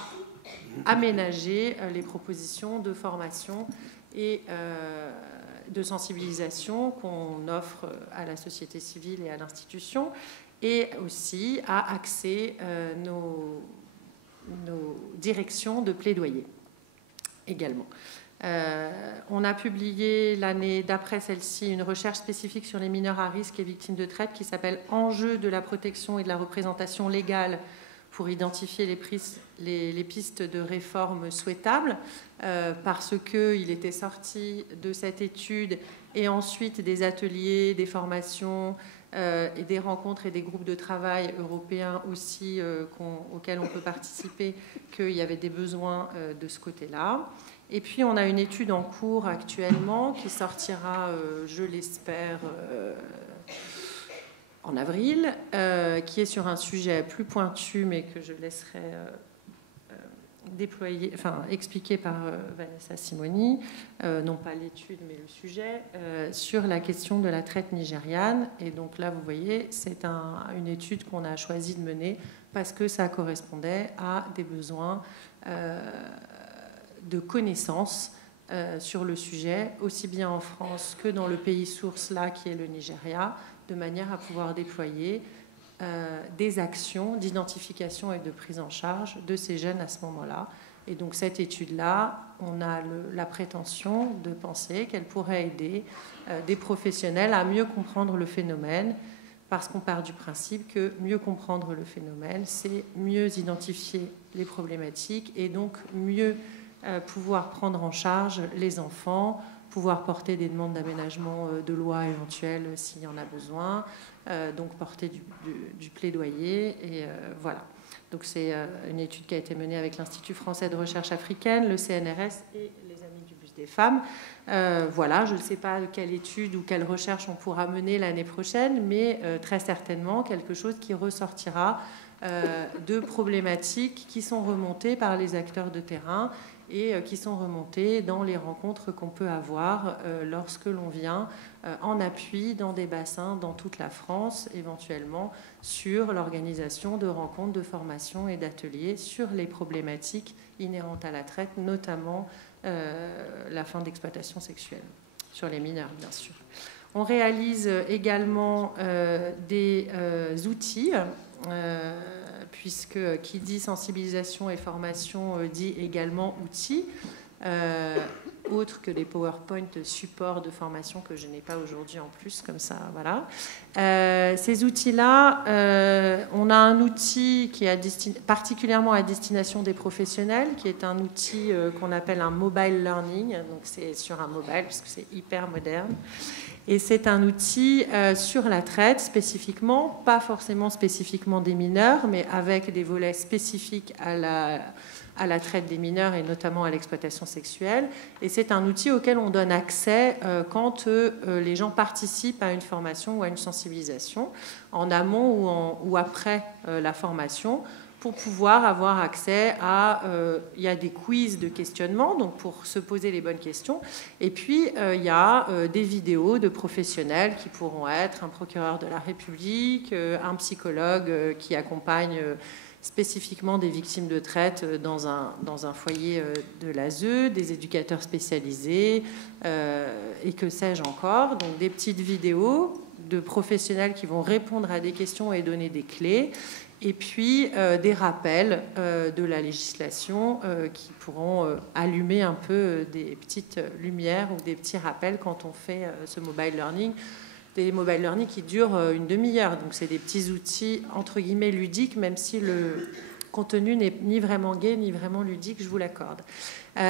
aménager les propositions de formation et de sensibilisation qu'on offre à la société civile et à l'institution, et aussi à axer nos directions de plaidoyer également. On a publié l'année d'après celle-ci une recherche spécifique sur les mineurs à risque et victimes de traite qui s'appelle « Enjeux de la protection et de la représentation légale pour identifier les pistes de réforme souhaitables », parce qu'il était sorti de cette étude et ensuite des ateliers, des formations et des rencontres et des groupes de travail européens aussi auxquels on peut participer, qu'il y avait des besoins de ce côté-là. Et puis, on a une étude en cours actuellement qui sortira, je l'espère, en avril, qui est sur un sujet plus pointu, mais que je laisserai expliqué par Vanessa Simoni, non pas l'étude, mais le sujet, sur la question de la traite nigériane. Et donc là, vous voyez, c'est une étude qu'on a choisi de mener parce que ça correspondait à des besoins de connaissances sur le sujet, aussi bien en France que dans le pays source, là, qui est le Nigeria, de manière à pouvoir déployer des actions d'identification et de prise en charge de ces jeunes à ce moment-là. Et donc cette étude-là, on a la prétention de penser qu'elle pourrait aider des professionnels à mieux comprendre le phénomène, parce qu'on part du principe que mieux comprendre le phénomène, c'est mieux identifier les problématiques et donc mieux pouvoir prendre en charge les enfants, pouvoir porter des demandes d'aménagement de loi éventuelles s'il y en a besoin, donc porter du plaidoyer. Et voilà. Donc c'est une étude qui a été menée avec l'Institut français de recherche africaine, le CNRS et les Amis du Buste des femmes. Voilà, je ne sais pas quelle étude ou quelle recherche on pourra mener l'année prochaine, mais très certainement quelque chose qui ressortira de problématiques qui sont remontées par les acteurs de terrain et qui sont remontées dans les rencontres qu'on peut avoir lorsque l'on vient en appui dans des bassins dans toute la France, éventuellement sur l'organisation de rencontres, de formations et d'ateliers sur les problématiques inhérentes à la traite, notamment la fin d'exploitation sexuelle, sur les mineurs, bien sûr. On réalise également des outils, puisque qui dit sensibilisation et formation dit également outils, autres que des PowerPoint supports de formation que je n'ai pas aujourd'hui en plus, comme ça, voilà. Ces outils-là, on a un outil qui est particulièrement à destination des professionnels, qui est un outil qu'on appelle un mobile learning, donc c'est sur un mobile, parce que c'est hyper moderne. Et c'est un outil sur la traite spécifiquement, pas forcément spécifiquement des mineurs, mais avec des volets spécifiques à la traite des mineurs et notamment à l'exploitation sexuelle. Et c'est un outil auquel on donne accès quand les gens participent à une formation ou à une sensibilisation, en amont ou après la formation, pour pouvoir avoir accès à... il y a des quiz de questionnement, donc pour se poser les bonnes questions. Et puis, il y a des vidéos de professionnels qui pourront être un procureur de la République, un psychologue qui accompagne spécifiquement des victimes de traite dans un foyer de l'ASE, des éducateurs spécialisés, et que sais-je encore. Donc, des petites vidéos de professionnels qui vont répondre à des questions et donner des clés. Et puis des rappels de la législation qui pourront allumer un peu des petites lumières ou des petits rappels quand on fait ce mobile learning. Des mobile learning qui durent une demi-heure. Donc c'est des petits outils entre guillemets ludiques, même si le contenu n'est ni vraiment gai ni vraiment ludique, je vous l'accorde.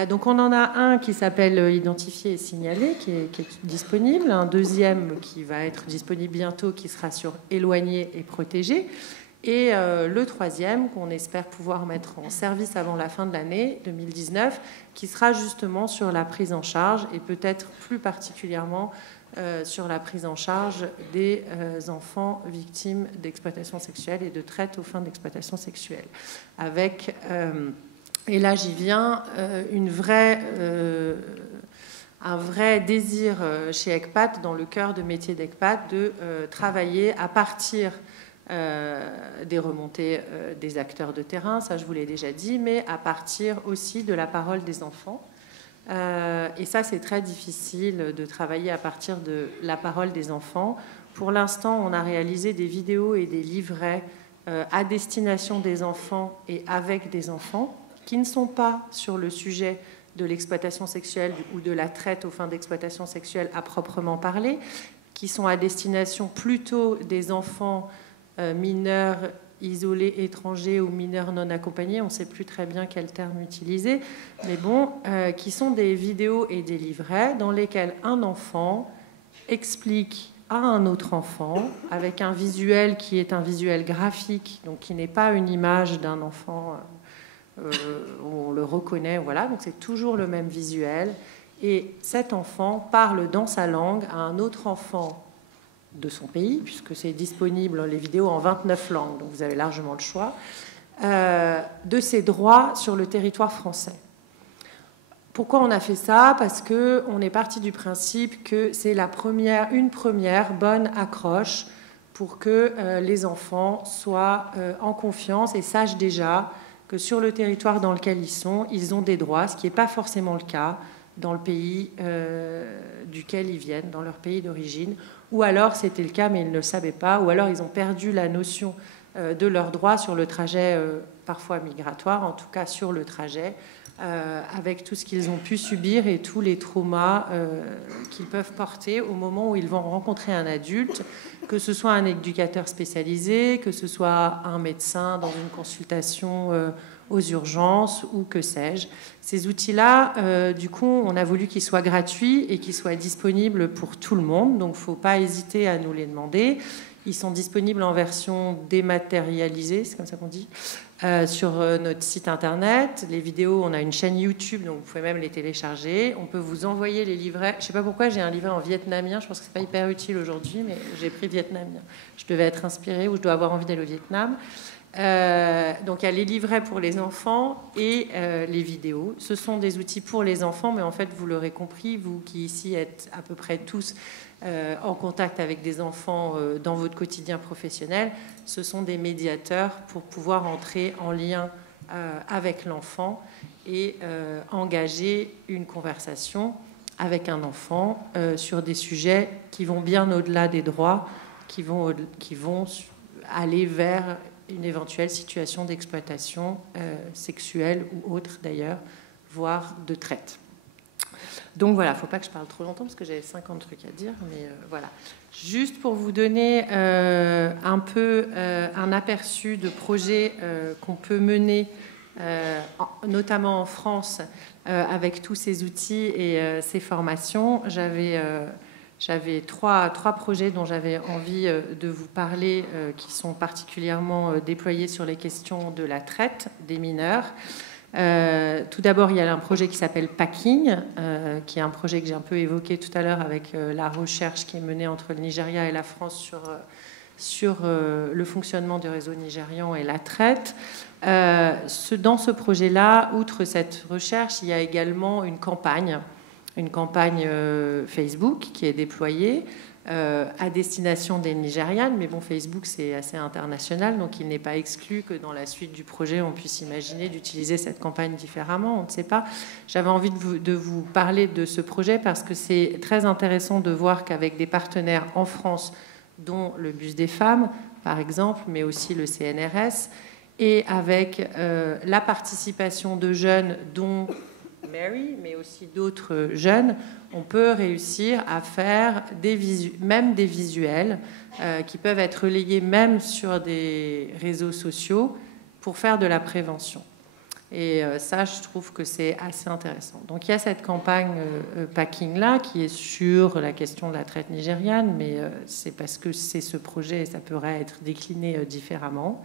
Donc on en a un qui s'appelle Identifier et signaler, qui est disponible. Un deuxième qui va être disponible bientôt, qui sera sur Éloigner et protéger. Et le troisième, qu'on espère pouvoir mettre en service avant la fin de l'année 2019, qui sera justement sur la prise en charge et peut-être plus particulièrement sur la prise en charge des enfants victimes d'exploitation sexuelle et de traite aux fins d'exploitation sexuelle, avec Et là, j'y viens, un vrai désir chez ECPAT, dans le cœur de métier d'ECPAT, de travailler à partir des remontées des acteurs de terrain, ça je vous l'ai déjà dit, mais à partir aussi de la parole des enfants. Et ça, c'est très difficile de travailler à partir de la parole des enfants. Pour l'instant, on a réalisé des vidéos et des livrets à destination des enfants et avec des enfants, qui ne sont pas sur le sujet de l'exploitation sexuelle ou de la traite aux fins d'exploitation sexuelle à proprement parler, qui sont à destination plutôt des enfants mineurs isolés étrangers ou mineurs non accompagnés, on ne sait plus très bien quel terme utiliser, mais bon, qui sont des vidéos et des livrets dans lesquels un enfant explique à un autre enfant, avec un visuel qui est un visuel graphique, donc qui n'est pas une image d'un enfant où on le reconnaît, voilà, donc c'est toujours le même visuel, et cet enfant parle dans sa langue à un autre enfant de son pays, puisque c'est disponible, les vidéos, en 29 langues, donc vous avez largement le choix, de ses droits sur le territoire français. Pourquoi on a fait ça? Parce qu'on est parti du principe que c'est une première bonne accroche pour que les enfants soient en confiance et sachent déjà que sur le territoire dans lequel ils ont des droits, ce qui n'est pas forcément le cas dans le pays duquel ils viennent, dans leur pays d'origine, ou alors c'était le cas mais ils ne le savaient pas, ou alors ils ont perdu la notion de leurs droits sur le trajet parfois migratoire, en tout cas sur le trajet, avec tout ce qu'ils ont pu subir et tous les traumas qu'ils peuvent porter au moment où ils vont rencontrer un adulte, que ce soit un éducateur spécialisé, que ce soit un médecin dans une consultation aux urgences ou que sais-je. Ces outils-là, du coup, on a voulu qu'ils soient gratuits et qu'ils soient disponibles pour tout le monde, donc il ne faut pas hésiter à nous les demander. Ils sont disponibles en version dématérialisée, c'est comme ça qu'on dit, sur notre site internet. Les vidéos, on a une chaîne YouTube, donc vous pouvez même les télécharger. On peut vous envoyer les livrets. Je ne sais pas pourquoi j'ai un livret en vietnamien. Je pense que ce n'est pas hyper utile aujourd'hui, mais j'ai pris vietnamien. Je devais être inspirée ou je dois avoir envie d'aller au Vietnam. Donc il y a les livrets pour les enfants et les vidéos. Ce sont des outils pour les enfants, mais en fait, vous l'aurez compris, vous qui ici êtes à peu près tous en contact avec des enfants dans votre quotidien professionnel, ce sont des médiateurs pour pouvoir entrer en lien avec l'enfant et engager une conversation avec un enfant sur des sujets qui vont bien au-delà des droits, qui vont aller vers une éventuelle situation d'exploitation sexuelle ou autre d'ailleurs, voire de traite. Donc voilà, il ne faut pas que je parle trop longtemps parce que j'avais 50 trucs à dire, mais voilà. Juste pour vous donner un peu un aperçu de projets qu'on peut mener, notamment en France, avec tous ces outils et ces formations, j'avais trois projets dont j'avais envie de vous parler, qui sont particulièrement déployés sur les questions de la traite des mineurs. Tout d'abord, il y a un projet qui s'appelle Packing, qui est un projet que j'ai un peu évoqué tout à l'heure avec la recherche qui est menée entre le Nigeria et la France sur le fonctionnement du réseau nigérian et la traite. Dans ce projet-là, outre cette recherche, il y a également une campagne Facebook qui est déployée à destination des Nigérianes, mais bon, Facebook c'est assez international, donc il n'est pas exclu que dans la suite du projet on puisse imaginer d'utiliser cette campagne différemment, on ne sait pas. J'avais envie de vous parler de ce projet parce que c'est très intéressant de voir qu'avec des partenaires en France, dont le Bus des femmes par exemple, mais aussi le CNRS, et avec la participation de jeunes dont Mary, mais aussi d'autres jeunes, on peut réussir à faire même des visuels qui peuvent être relayés même sur des réseaux sociaux pour faire de la prévention. Et ça, je trouve que c'est assez intéressant. Donc il y a cette campagne Packing-là qui est sur la question de la traite nigériane, mais c'est parce que c'est ce projet et ça pourrait être décliné différemment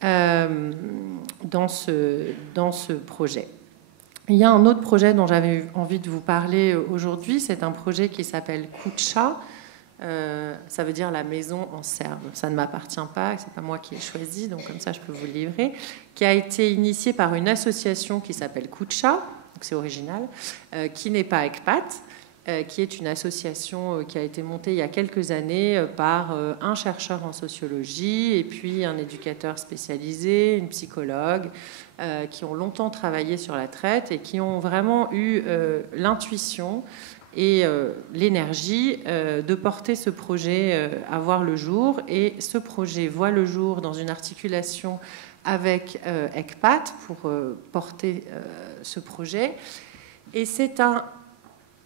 dans ce projet. Il y a un autre projet dont j'avais envie de vous parler aujourd'hui. C'est un projet qui s'appelle Coup de chat, Ça veut dire la maison en serbe. Ça ne m'appartient pas, c'est pas moi qui ai choisi, donc comme ça je peux vous le livrer, qui a été initiée par une association qui s'appelle Kucha, donc c'est original, qui n'est pas ECPAT, qui est une association qui a été montée il y a quelques années par un chercheur en sociologie et puis un éducateur spécialisé, une psychologue, qui ont longtemps travaillé sur la traite et qui ont vraiment eu l'intuition et l'énergie de porter ce projet à voir le jour. Et ce projet voit le jour dans une articulation avec ECPAT pour porter ce projet. Et c'est un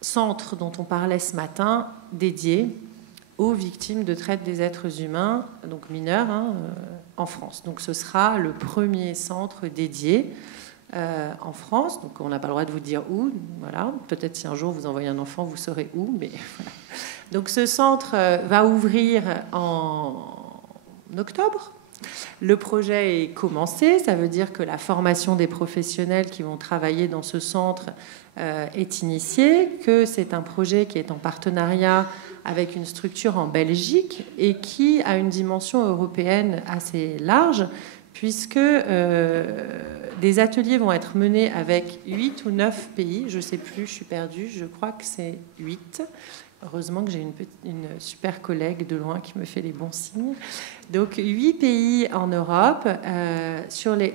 centre dont on parlait ce matin, dédié aux victimes de traite des êtres humains, donc mineurs, en France. Donc ce sera le premier centre dédié en France. Donc on n'a pas le droit de vous dire où. Voilà. Peut-être si un jour vous envoyez un enfant, vous saurez où. Mais voilà. Donc ce centre va ouvrir en octobre. Le projet est commencé, ça veut dire que la formation des professionnels qui vont travailler dans ce centre est initiée, que c'est un projet qui est en partenariat avec une structure en Belgique et qui a une dimension européenne assez large, puisque des ateliers vont être menés avec 8 ou 9 pays, je ne sais plus, je suis perdue, je crois que c'est 8. Heureusement que j'ai une super collègue de loin qui me fait les bons signes. Donc 8 pays en Europe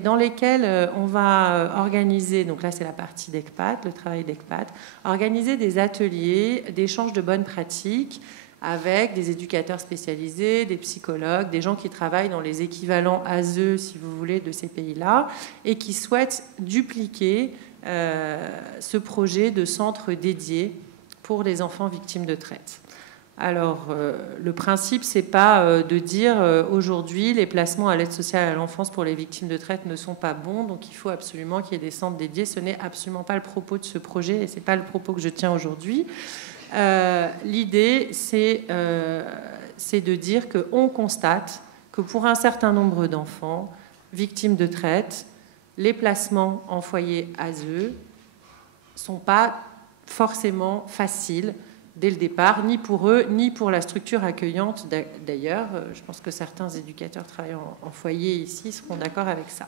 dans lesquels on va organiser, donc là c'est la partie d'ECPAT, le travail d'ECPAT, organiser des ateliers d'échange de bonnes pratiques avec des éducateurs spécialisés, des psychologues, des gens qui travaillent dans les équivalents ASE, si vous voulez, de ces pays-là, et qui souhaitent dupliquer ce projet de centre dédié pour les enfants victimes de traite. Alors, le principe, c'est pas de dire aujourd'hui les placements à l'aide sociale à l'enfance pour les victimes de traite ne sont pas bons, donc il faut absolument qu'il y ait des centres dédiés. Ce n'est absolument pas le propos de ce projet et c'est pas le propos que je tiens aujourd'hui. L'idée, c'est de dire qu'on constate que pour un certain nombre d'enfants victimes de traite, les placements en foyer ASE sont pas forcément facile dès le départ, ni pour eux, ni pour la structure accueillante. D'ailleurs, je pense que certains éducateurs travaillant en foyer ici seront d'accord avec ça.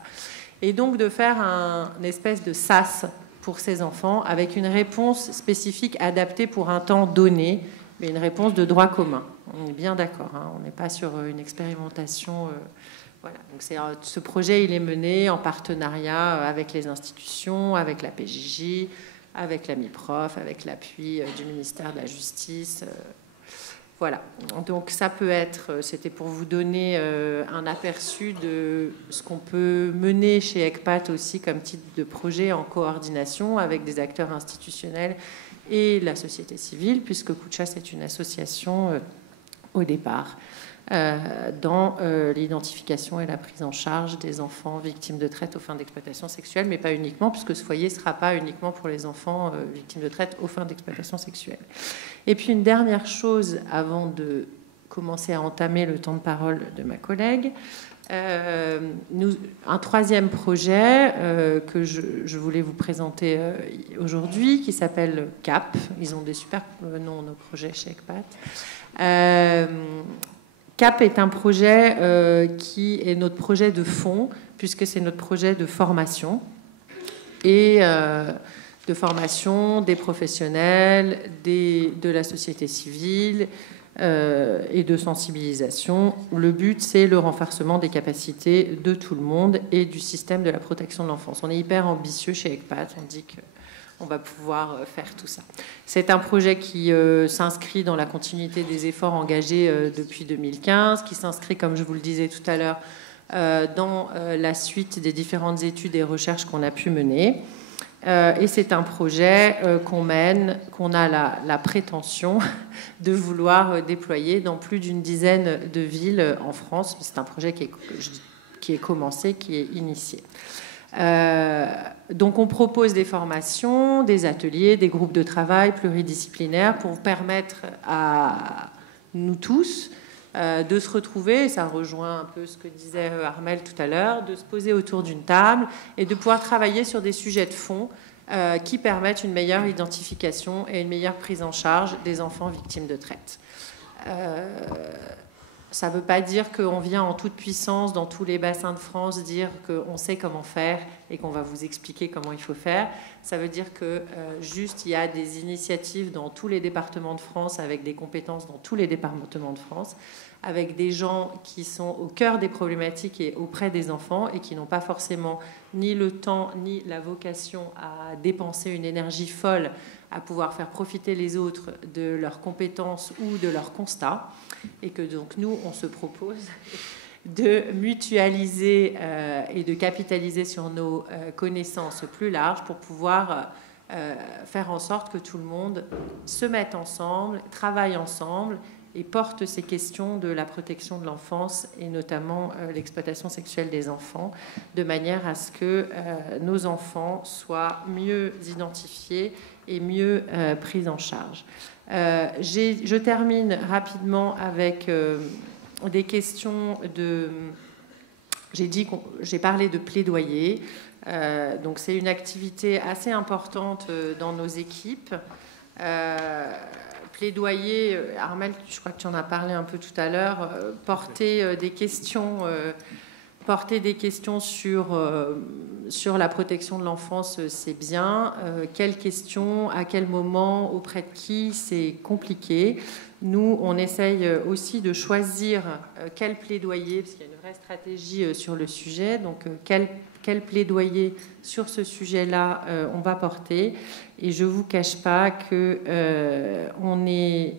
Et donc de faire une espèce de SAS pour ces enfants, avec une réponse spécifique adaptée pour un temps donné, mais une réponse de droit commun. On est bien d'accord, hein, on n'est pas sur une expérimentation... Voilà. Donc ce projet, il est mené en partenariat avec les institutions, avec la PJJ, avec la MIPROF, avec l'appui du ministère de la Justice. Voilà. Donc ça peut être, c'était pour vous donner un aperçu de ce qu'on peut mener chez ECPAT aussi comme type de projet en coordination avec des acteurs institutionnels et la société civile, puisque Kucha, c'est une association au départ dans l'identification et la prise en charge des enfants victimes de traite aux fins d'exploitation sexuelle, mais pas uniquement, puisque ce foyer ne sera pas uniquement pour les enfants victimes de traite aux fins d'exploitation sexuelle. Et puis une dernière chose, avant de commencer à entamer le temps de parole de ma collègue, un troisième projet que je voulais vous présenter aujourd'hui, qui s'appelle CAP. Ils ont des super noms, nos projets chez ECPAT. CAP est un projet qui est notre projet de fond, puisque c'est notre projet de formation, et de formation des professionnels, de la société civile et de sensibilisation. Le but, c'est le renforcement des capacités de tout le monde et du système de la protection de l'enfance. On est hyper ambitieux chez ECPAT, on dit que on va pouvoir faire tout ça. C'est un projet qui s'inscrit dans la continuité des efforts engagés depuis 2015, qui s'inscrit, comme je vous le disais tout à l'heure, dans la suite des différentes études et recherches qu'on a pu mener. Et c'est un projet qu'on mène, qu'on a la prétention de vouloir déployer dans plus d'une dizaine de villes en France. C'est un projet qui est commencé, qui est initié. Donc on propose des formations, des ateliers, des groupes de travail pluridisciplinaires pour permettre à nous tous de se retrouver, et ça rejoint un peu ce que disait Armelle tout à l'heure, de se poser autour d'une table et de pouvoir travailler sur des sujets de fond qui permettent une meilleure identification et une meilleure prise en charge des enfants victimes de traite. ça ne veut pas dire qu'on vient en toute puissance dans tous les bassins de France dire qu'on sait comment faire et qu'on va vous expliquer comment il faut faire. Ça veut dire que juste il y a des initiatives dans tous les départements de France avec des compétences dans tous les départements de France, avec des gens qui sont au cœur des problématiques et auprès des enfants et qui n'ont pas forcément ni le temps ni la vocation à dépenser une énergie folle à pouvoir faire profiter les autres de leurs compétences ou de leurs constats, et que donc nous, on se propose de mutualiser et de capitaliser sur nos connaissances plus larges pour pouvoir faire en sorte que tout le monde se mette ensemble, travaille ensemble et porte ces questions de la protection de l'enfance et notamment l'exploitation sexuelle des enfants, de manière à ce que nos enfants soient mieux identifiés et mieux pris en charge. Je termine rapidement avec des questions de... J'ai parlé de plaidoyer. Donc c'est une activité assez importante dans nos équipes. Plaidoyer, Armel, je crois que tu en as parlé un peu tout à l'heure, porter des questions sur la protection de l'enfance, c'est bien. Quelles questions, à quel moment, auprès de qui, c'est compliqué. Nous, on essaye aussi de choisir quel plaidoyer, parce qu'il y a une vraie stratégie sur le sujet, donc quel plaidoyer sur ce sujet-là on va porter. Et je ne vous cache pas qu'on est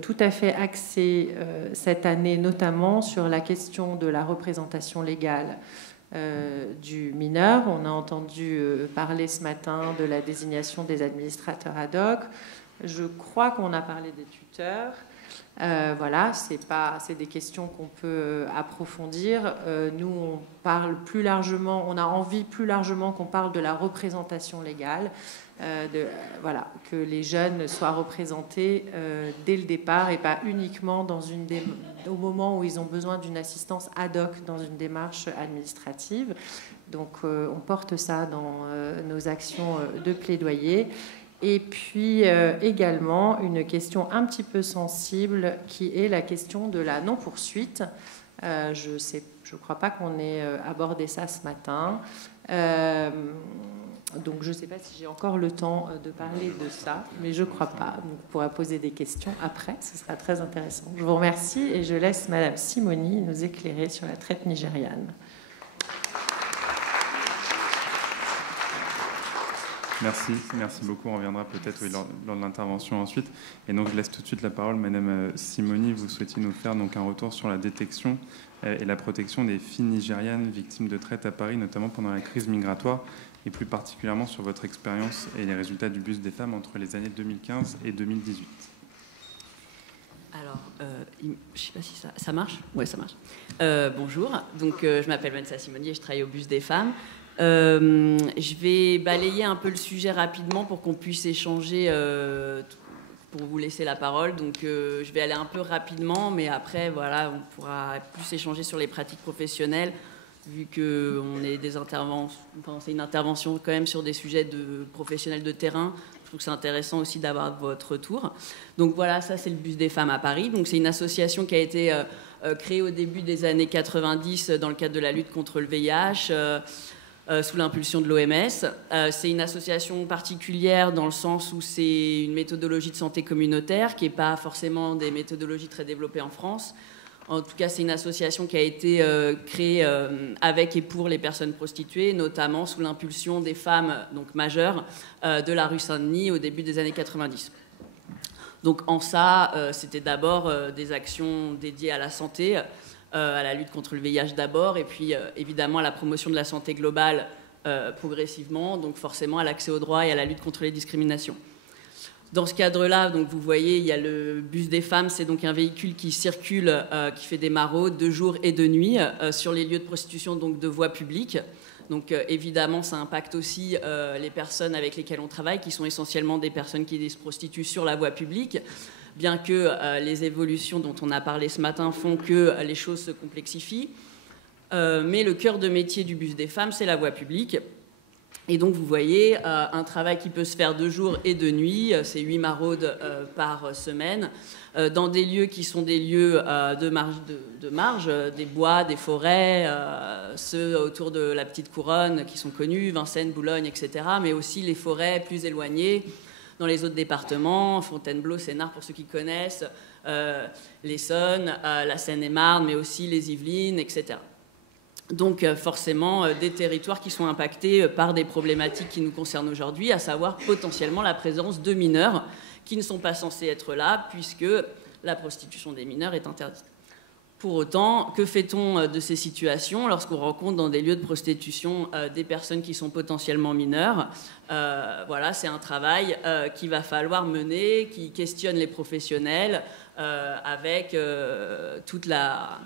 tout à fait axé cette année, notamment sur la question de la représentation légale du mineur. On a entendu parler ce matin de la désignation des administrateurs ad hoc. Je crois qu'on a parlé des tuteurs. Voilà, c'est des questions qu'on peut approfondir. Nous, on parle plus largement, on a envie plus largement qu'on parle de la représentation légale, voilà, que les jeunes soient représentés dès le départ et pas uniquement au moment où ils ont besoin d'une assistance ad hoc dans une démarche administrative. Donc, on porte ça dans nos actions de plaidoyer. Et puis également une question un petit peu sensible qui est la question de la non-poursuite. Je ne crois pas qu'on ait abordé ça ce matin. Donc je ne sais pas si j'ai encore le temps de parler de ça, mais je ne crois pas. Donc, on pourra poser des questions après, ce sera très intéressant. Je vous remercie et je laisse Madame Simoni nous éclairer sur la traite nigériane. Merci beaucoup. On reviendra peut-être lors de l'intervention ensuite. Et donc, je laisse tout de suite la parole. Madame Simoni, vous souhaitiez nous faire donc un retour sur la détection et la protection des filles nigérianes victimes de traite à Paris, notamment pendant la crise migratoire, et plus particulièrement sur votre expérience et les résultats du bus des femmes entre les années 2015 et 2018. Alors, je ne sais pas si ça marche. Oui, ça marche. Bonjour. Donc, je m'appelle Vanessa Simoni et je travaille au bus des femmes. Je vais balayer un peu le sujet rapidement pour qu'on puisse échanger, pour vous laisser la parole. Donc, je vais aller un peu rapidement, mais après, voilà, on pourra plus échanger sur les pratiques professionnelles, vu qu'on est c'est une intervention quand même sur des sujets de professionnels de terrain. Je trouve que c'est intéressant aussi d'avoir votre retour. Donc voilà, ça c'est le bus des femmes à Paris. Donc c'est une association qui a été créée au début des années 90 dans le cadre de la lutte contre le VIH. Sous l'impulsion de l'OMS. C'est une association particulière dans le sens où c'est une méthodologie de santé communautaire qui n'est pas forcément des méthodologies très développées en France. En tout cas, c'est une association qui a été créée avec et pour les personnes prostituées, notamment sous l'impulsion des femmes donc majeures de la rue Saint-Denis au début des années 90. Donc en ça, c'était d'abord des actions dédiées à la santé, à la lutte contre le VIH d'abord, et puis évidemment à la promotion de la santé globale progressivement, donc forcément à l'accès aux droits et à la lutte contre les discriminations. Dans ce cadre-là, donc vous voyez, il y a le bus des femmes, c'est donc un véhicule qui circule, qui fait des maraudes de jour et de nuit sur les lieux de prostitution, donc de voie publique. Donc évidemment, ça impacte aussi les personnes avec lesquelles on travaille, qui sont essentiellement des personnes qui se prostituent sur la voie publique, bien que les évolutions dont on a parlé ce matin font que les choses se complexifient. Mais le cœur de métier du bus des femmes, c'est la voie publique. Et donc, vous voyez, un travail qui peut se faire de jour et de nuit, c'est 8 maraudes par semaine, dans des lieux qui sont des lieux de marge, des bois, des forêts, ceux autour de la Petite Couronne qui sont connus, Vincennes, Boulogne, etc., mais aussi les forêts plus éloignées, dans les autres départements, Fontainebleau, Sénart, pour ceux qui connaissent, l'Essonne, la Seine-et-Marne, mais aussi les Yvelines, etc. Donc forcément des territoires qui sont impactés par des problématiques qui nous concernent aujourd'hui, à savoir potentiellement la présence de mineurs qui ne sont pas censés être là puisque la prostitution des mineurs est interdite. Pour autant, que fait-on de ces situations lorsqu'on rencontre dans des lieux de prostitution des personnes qui sont potentiellement mineures? Voilà, c'est un travail qu'il va falloir mener, qui questionne les professionnels avec toute la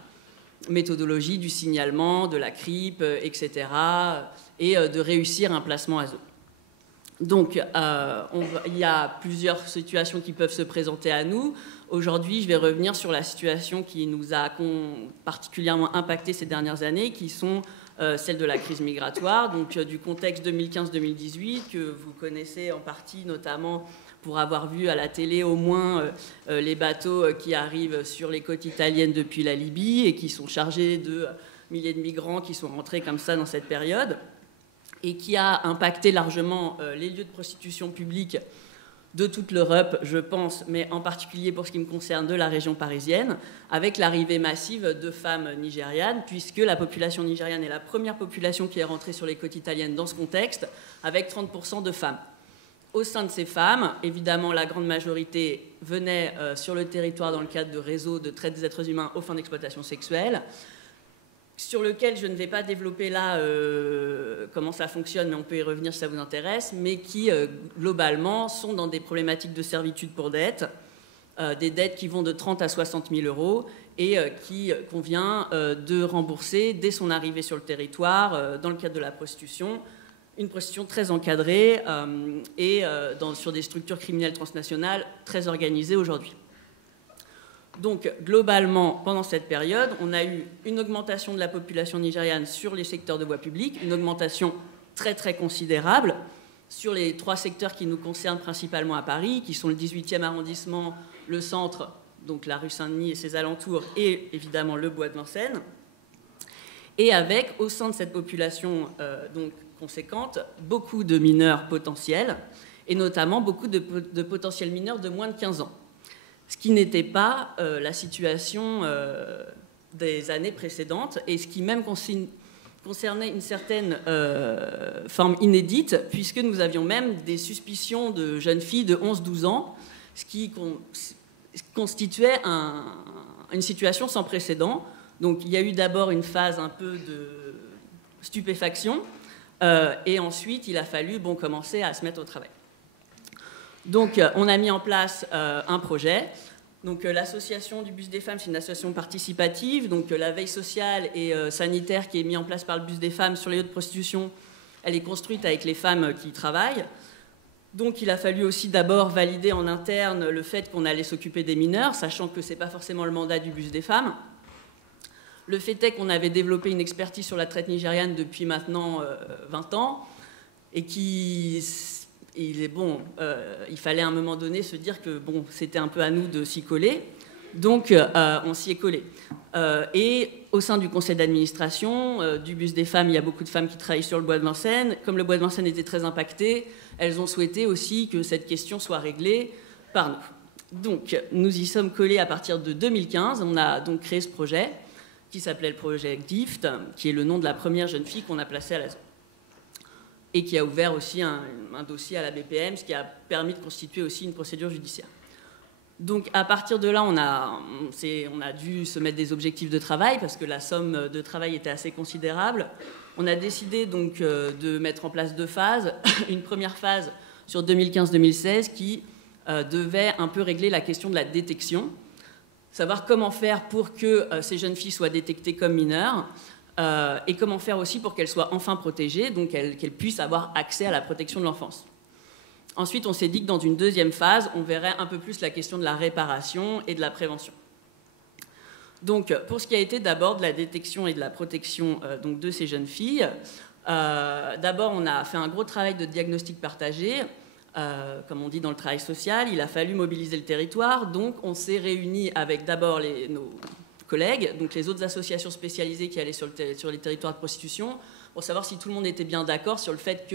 méthodologie du signalement, de la CRIP, etc., et de réussir un placement ASO. Donc, il y a plusieurs situations qui peuvent se présenter à nous. Aujourd'hui, je vais revenir sur la situation qui nous a particulièrement impacté ces dernières années, qui sont celles de la crise migratoire, donc du contexte 2015-2018, que vous connaissez en partie, notamment pour avoir vu à la télé au moins les bateaux qui arrivent sur les côtes italiennes depuis la Libye et qui sont chargés de milliers de migrants qui sont rentrés comme ça dans cette période, et qui a impacté largement les lieux de prostitution publique de toute l'Europe, je pense, mais en particulier pour ce qui me concerne de la région parisienne, avec l'arrivée massive de femmes nigérianes, puisque la population nigériane est la première population qui est rentrée sur les côtes italiennes dans ce contexte, avec 30% de femmes. Au sein de ces femmes, évidemment, la grande majorité venait sur le territoire dans le cadre de réseaux de traite des êtres humains aux fins d'exploitation sexuelle, sur lequel je ne vais pas développer là comment ça fonctionne, mais on peut y revenir si ça vous intéresse, mais qui, globalement, sont dans des problématiques de servitude pour dette, des dettes qui vont de 30 à 60 000 euros et qui convient de rembourser dès son arrivée sur le territoire, dans le cadre de la prostitution, une prostitution très encadrée et sur des structures criminelles transnationales très organisées aujourd'hui. Donc, globalement, pendant cette période, on a eu une augmentation de la population nigériane sur les secteurs de voie publique, une augmentation très, très considérable sur les 3 secteurs qui nous concernent principalement à Paris, qui sont le 18e arrondissement, le centre, donc la rue Saint-Denis et ses alentours, et évidemment le bois de Vincennes. Et avec, au sein de cette population donc conséquente, beaucoup de mineurs potentiels, et notamment beaucoup de potentiels mineurs de moins de 15 ans. Ce qui n'était pas la situation des années précédentes, et ce qui même concernait une certaine forme inédite, puisque nous avions même des suspicions de jeunes filles de 11-12 ans, ce qui constituait une situation sans précédent. Donc il y a eu d'abord une phase un peu de stupéfaction, et ensuite il a fallu commencer à se mettre au travail. Donc, on a mis en place un projet. Donc, l'association du Bus des femmes, c'est une association participative. Donc, la veille sociale et sanitaire qui est mise en place par le Bus des femmes sur les lieux de prostitution, elle est construite avec les femmes qui y travaillent. Donc, il a fallu aussi d'abord valider en interne le fait qu'on allait s'occuper des mineurs, sachant que ce n'est pas forcément le mandat du Bus des femmes. Le fait est qu'on avait développé une expertise sur la traite nigériane depuis maintenant 20 ans et il fallait à un moment donné se dire que c'était un peu à nous de s'y coller. Donc, on s'y est collé. Et au sein du conseil d'administration du Bus des femmes, il y a beaucoup de femmes qui travaillent sur le bois de Vincennes. Comme le bois de Vincennes était très impacté, elles ont souhaité aussi que cette question soit réglée par nous. Donc, nous y sommes collés à partir de 2015. On a donc créé ce projet qui s'appelait le projet GIFT, qui est le nom de la première jeune fille qu'on a placée à la zone, et qui a ouvert aussi un dossier à la BPM, ce qui a permis de constituer aussi une procédure judiciaire. Donc à partir de là, on a dû se mettre des objectifs de travail, parce que la somme de travail était assez considérable. On a décidé donc de mettre en place 2 phases. Une première phase sur 2015-2016 qui devait un peu régler la question de la détection, savoir comment faire pour que ces jeunes filles soient détectées comme mineures, et comment faire aussi pour qu'elles soient enfin protégées, donc qu'elles puissent avoir accès à la protection de l'enfance. Ensuite, on s'est dit que dans une deuxième phase, on verrait un peu plus la question de la réparation et de la prévention. Donc, pour ce qui a été d'abord de la détection et de la protection donc de ces jeunes filles, D'abord, on a fait un gros travail de diagnostic partagé. Comme on dit dans le travail social, il a fallu mobiliser le territoire. Donc, on s'est réunis avec d'abord nos collègues, donc les autres associations spécialisées qui allaient sur les territoires de prostitution, pour savoir si tout le monde était bien d'accord sur le fait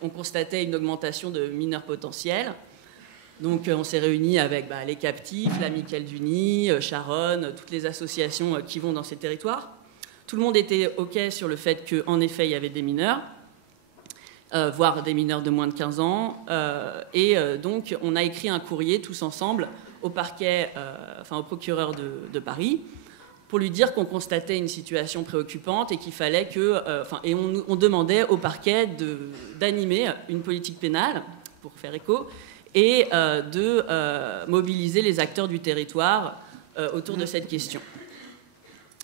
qu'on constatait une augmentation de mineurs potentiels. Donc, on s'est réunis avec les captifs, l'Amicale du Nid, Charonne, toutes les associations qui vont dans ces territoires. Tout le monde était OK sur le fait qu'en effet, il y avait des mineurs. Voire des mineurs de moins de 15 ans. Donc, on a écrit un courrier tous ensemble au parquet, au procureur de Paris, pour lui dire qu'on constatait une situation préoccupante et qu'il fallait que... et on demandait au parquet d'animer une politique pénale, pour faire écho, et de mobiliser les acteurs du territoire autour de cette question.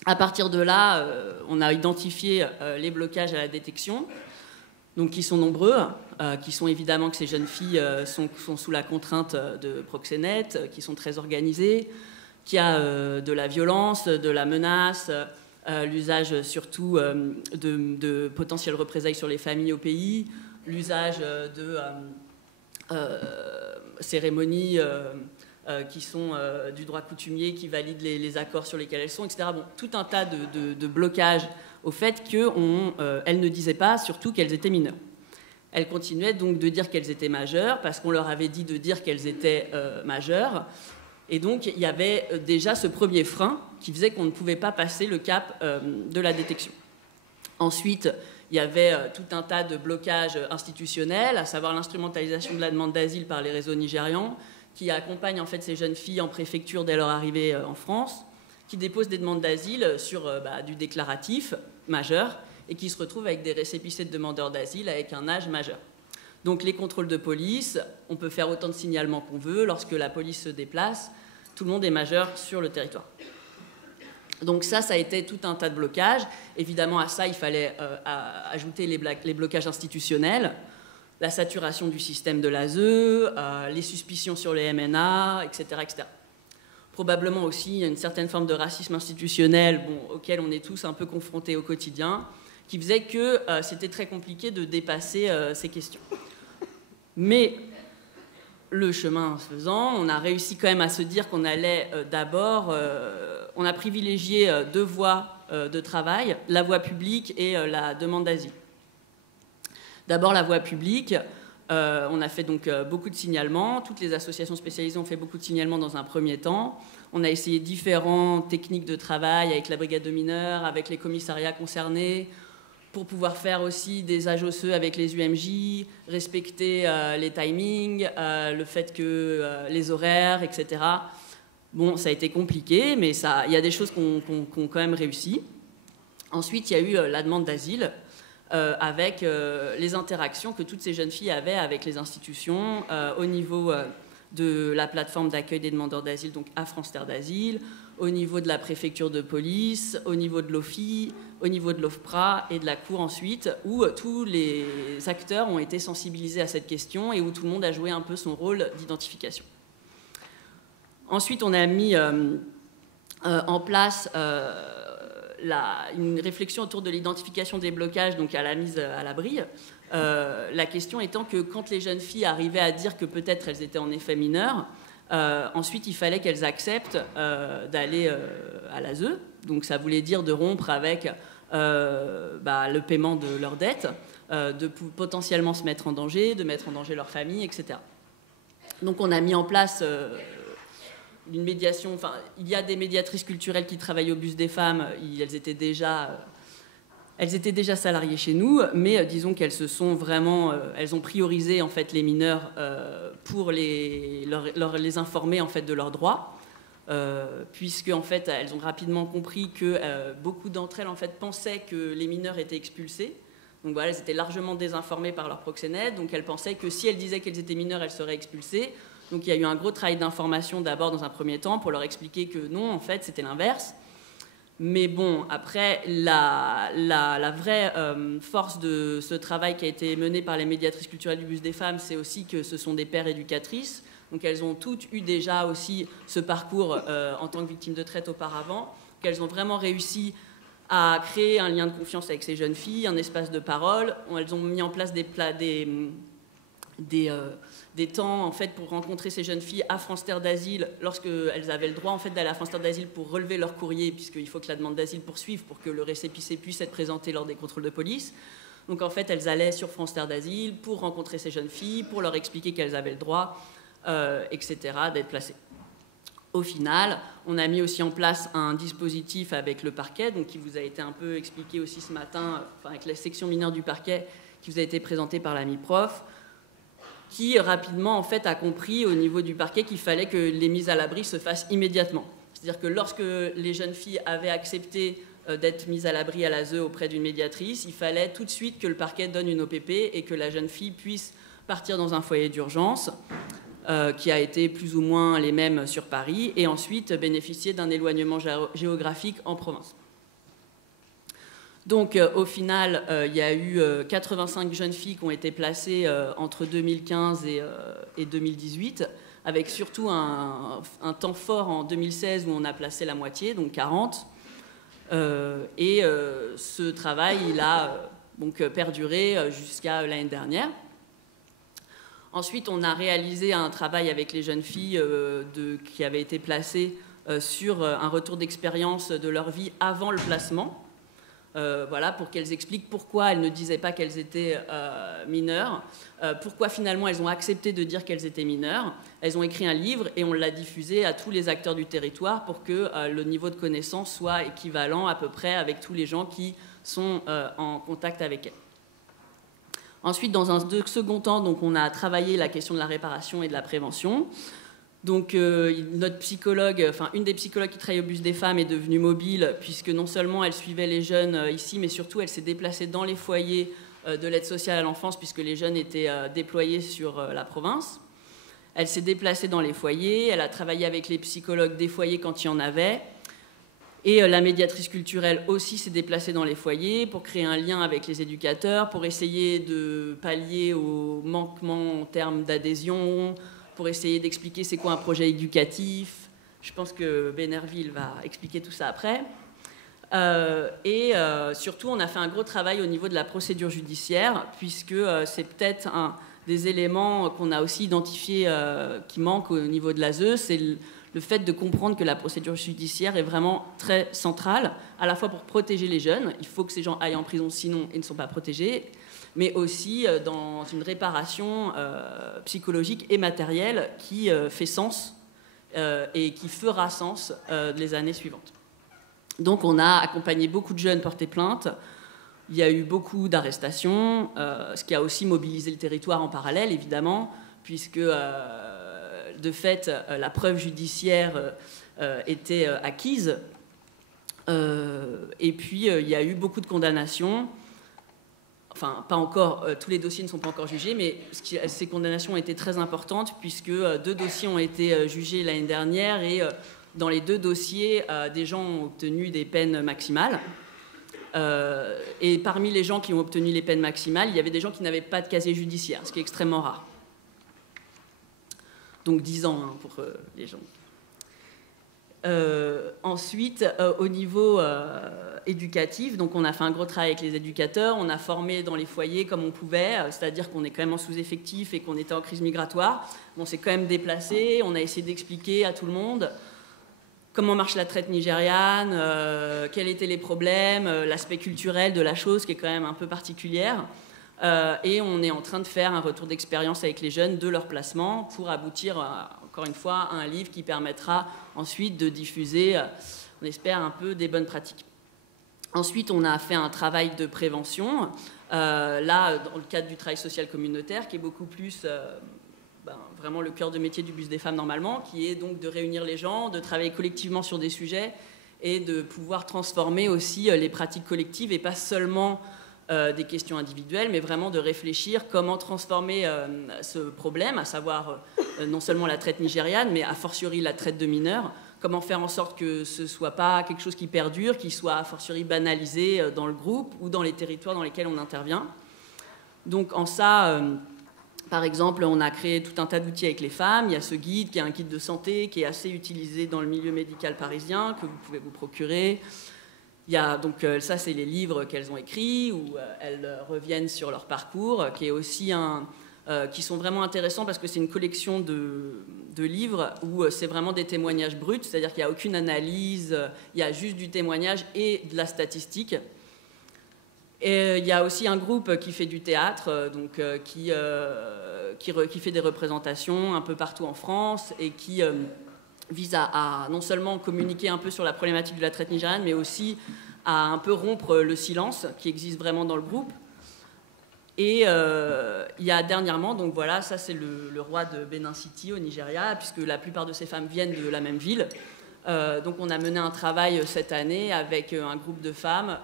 À partir de là, on a identifié les blocages à la détection, donc qui sont nombreux, qui sont évidemment que ces jeunes filles sont sous la contrainte de proxénètes, qui sont très organisées, qu'il y a de la violence, de la menace, l'usage surtout de potentielles représailles sur les familles au pays, l'usage de cérémonies qui sont du droit coutumier, qui valident les accords sur lesquels elles sont, etc. Bon, tout un tas de blocages au fait qu'elles ne disaient pas surtout qu'elles étaient mineures. Elles continuaient donc de dire qu'elles étaient majeures, parce qu'on leur avait dit de dire qu'elles étaient majeures. Et donc, il y avait déjà ce premier frein qui faisait qu'on ne pouvait pas passer le cap de la détection. Ensuite, il y avait tout un tas de blocages institutionnels, à savoir l'instrumentalisation de la demande d'asile par les réseaux nigérians, qui accompagnent en fait ces jeunes filles en préfecture dès leur arrivée en France, qui déposent des demandes d'asile sur du déclaratif majeur et qui se retrouvent avec des récépissés de demandeurs d'asile avec un âge majeur. Donc les contrôles de police, on peut faire autant de signalements qu'on veut. Lorsque la police se déplace, tout le monde est majeur sur le territoire. Donc ça a été tout un tas de blocages. Évidemment, à ça, il fallait ajouter les blocages institutionnels, la saturation du système de l'ASE, les suspicions sur les MNA, etc., etc. Probablement aussi une certaine forme de racisme institutionnel auquel on est tous un peu confrontés au quotidien, qui faisait que c'était très compliqué de dépasser ces questions. Mais le chemin faisant, on a réussi quand même à se dire qu'on allait d'abord... on a privilégié deux voies de travail, la voie publique et la demande d'asile. D'abord, la voie publique, on a fait donc beaucoup de signalements. Toutes les associations spécialisées ont fait beaucoup de signalements dans un premier temps. On a essayé différentes techniques de travail avec la brigade de mineurs, avec les commissariats concernés, pour pouvoir faire aussi des AJOCE avec les UMJ, respecter les timings, le fait que les horaires, etc. Bon, ça a été compliqué, mais il y a des choses qu'on quand même réussi. Ensuite, il y a eu la demande d'asile, avec les interactions que toutes ces jeunes filles avaient avec les institutions au niveau de la plateforme d'accueil des demandeurs d'asile, donc à France Terre d'Asile, au niveau de la préfecture de police, au niveau de l'OFI, au niveau de l'OFPRA et de la Cour ensuite, où tous les acteurs ont été sensibilisés à cette question et où tout le monde a joué un peu son rôle d'identification. Ensuite, on a mis en place une réflexion autour de l'identification des blocages, donc à la mise à l'abri. La question étant que quand les jeunes filles arrivaient à dire que peut-être elles étaient en effet mineures, ensuite il fallait qu'elles acceptent d'aller à l'ASE. Donc ça voulait dire de rompre avec le paiement de leurs dettes, de potentiellement se mettre en danger, de mettre en danger leur famille, etc. Donc on a mis en place... une médiation, il y a des médiatrices culturelles qui travaillent au bus des femmes, elles étaient déjà salariées chez nous, mais disons qu'elles se sont vraiment, elles ont priorisé en fait les mineurs pour les informer en fait de leurs droits, puisque en fait elles ont rapidement compris que beaucoup d'entre elles en fait pensaient que les mineurs étaient expulsés. Donc voilà, elles étaient largement désinformées par leurs proxénètes, donc elles pensaient que si elles disaient qu'elles étaient mineures, elles seraient expulsées. Donc il y a eu un gros travail d'information d'abord dans un premier temps pour leur expliquer que non, en fait, c'était l'inverse. Mais bon, après, la vraie force de ce travail qui a été mené par les médiatrices culturelles du bus des femmes, c'est aussi que ce sont des pères éducatrices. Donc elles ont toutes eu déjà aussi ce parcours en tant que victimes de traite auparavant, qu'elles ont vraiment réussi à créer un lien de confiance avec ces jeunes filles, un espace de parole. Elles ont mis en place des temps en fait, pour rencontrer ces jeunes filles à France Terre d'Asile lorsqu'elles avaient le droit en fait, d'aller à France Terre d'Asile pour relever leur courrier, puisqu'il faut que la demande d'asile poursuive pour que le récépissé puisse être présenté lors des contrôles de police. Donc en fait, elles allaient sur France Terre d'Asile pour rencontrer ces jeunes filles, pour leur expliquer qu'elles avaient le droit, etc., d'être placées. Au final, on a mis aussi en place un dispositif avec le parquet, donc qui vous a été un peu expliqué aussi ce matin, avec la section mineure du parquet, qui vous a été présentée par l'ami prof, qui rapidement en fait, a compris au niveau du parquet qu'il fallait que les mises à l'abri se fassent immédiatement. C'est-à-dire que lorsque les jeunes filles avaient accepté d'être mises à l'abri à l'ASE auprès d'une médiatrice, il fallait tout de suite que le parquet donne une OPP et que la jeune fille puisse partir dans un foyer d'urgence, qui a été plus ou moins les mêmes sur Paris, et ensuite bénéficier d'un éloignement géographique en province. Donc au final, il y a eu 85 jeunes filles qui ont été placées entre 2015 et 2018, avec surtout un temps fort en 2016 où on a placé la moitié, donc 40. Ce travail, il a donc perduré jusqu'à l'année dernière. Ensuite, on a réalisé un travail avec les jeunes filles qui avaient été placées sur un retour d'expérience de leur vie avant le placement. Voilà, pour qu'elles expliquent pourquoi elles ne disaient pas qu'elles étaient mineures, pourquoi finalement elles ont accepté de dire qu'elles étaient mineures. Elles ont écrit un livre et on l'a diffusé à tous les acteurs du territoire pour que le niveau de connaissance soit équivalent à peu près avec tous les gens qui sont en contact avec elles. Ensuite, dans un second temps, donc, on a travaillé la question de la réparation et de la prévention. Donc, notre psychologue, une des psychologues qui travaille au bus des femmes est devenue mobile, puisque non seulement elle suivait les jeunes ici, mais surtout elle s'est déplacée dans les foyers de l'aide sociale à l'enfance, puisque les jeunes étaient déployés sur la province. Elle s'est déplacée dans les foyers, elle a travaillé avec les psychologues des foyers quand il y en avait. Et la médiatrice culturelle aussi s'est déplacée dans les foyers pour créer un lien avec les éducateurs, pour essayer de pallier aux manquements en termes d'adhésion, pour essayer d'expliquer c'est quoi un projet éducatif. Je pense que Bénerville va expliquer tout ça après. Surtout, on a fait un gros travail au niveau de la procédure judiciaire, puisque c'est peut-être un des éléments qu'on a aussi identifié qui manquent au niveau de l'ASE, c'est le fait de comprendre que la procédure judiciaire est vraiment très centrale, à la fois pour protéger les jeunes, il faut que ces gens aillent en prison, sinon ils ne sont pas protégés, mais aussi dans une réparation psychologique et matérielle qui fait sens et qui fera sens les années suivantes. Donc on a accompagné beaucoup de jeunes porter plainte, il y a eu beaucoup d'arrestations, ce qui a aussi mobilisé le territoire en parallèle, évidemment, puisque de fait, la preuve judiciaire était acquise. Et puis, il y a eu beaucoup de condamnations. Enfin, pas encore, tous les dossiers ne sont pas encore jugés, mais ces condamnations ont été très importantes, puisque 2 dossiers ont été jugés l'année dernière, et dans les 2 dossiers, des gens ont obtenu des peines maximales. Et parmi les gens qui ont obtenu les peines maximales, il y avait des gens qui n'avaient pas de casier judiciaire, ce qui est extrêmement rare. Donc 10 ans pour les gens. Ensuite, au niveau éducatif, donc on a fait un gros travail avec les éducateurs, on a formé dans les foyers comme on pouvait, c'est-à-dire qu'on est quand même en sous-effectif et qu'on était en crise migratoire. On s'est quand même déplacé, on a essayé d'expliquer à tout le monde comment marche la traite nigériane, quels étaient les problèmes, l'aspect culturel de la chose qui est quand même un peu particulière. Et on est en train de faire un retour d'expérience avec les jeunes de leur placement pour aboutir, encore une fois, à un livre qui permettra ensuite de diffuser, on espère, un peu des bonnes pratiques. Ensuite, on a fait un travail de prévention, là, dans le cadre du travail social communautaire, qui est beaucoup plus vraiment le cœur de métier du bus des femmes normalement, qui est donc de réunir les gens, de travailler collectivement sur des sujets et de pouvoir transformer aussi les pratiques collectives et pas seulement des questions individuelles, mais vraiment de réfléchir comment transformer ce problème, à savoir non seulement la traite nigériane, mais a fortiori la traite de mineurs, comment faire en sorte que ce ne soit pas quelque chose qui perdure, qui soit a fortiori banalisé dans le groupe ou dans les territoires dans lesquels on intervient. Donc en ça, par exemple, on a créé tout un tas d'outils avec les femmes. Il y a ce guide qui est un guide de santé qui est assez utilisé dans le milieu médical parisien, que vous pouvez vous procurer. Donc ça, c'est les livres qu'elles ont écrits, où elles reviennent sur leur parcours, qui est aussi qui sont vraiment intéressants parce que c'est une collection de livres où c'est vraiment des témoignages bruts, c'est-à-dire qu'il n'y a aucune analyse, il y a juste du témoignage et de la statistique. Et il y a aussi un groupe qui fait du théâtre, donc qui fait des représentations un peu partout en France et qui vise à non seulement communiquer un peu sur la problématique de la traite nigériane, mais aussi à un peu rompre le silence qui existe vraiment dans le groupe. Et il y a dernièrement, donc voilà, ça c'est le roi de Benin City au Nigeria, puisque la plupart de ces femmes viennent de la même ville. Donc on a mené un travail cette année avec un groupe de femmes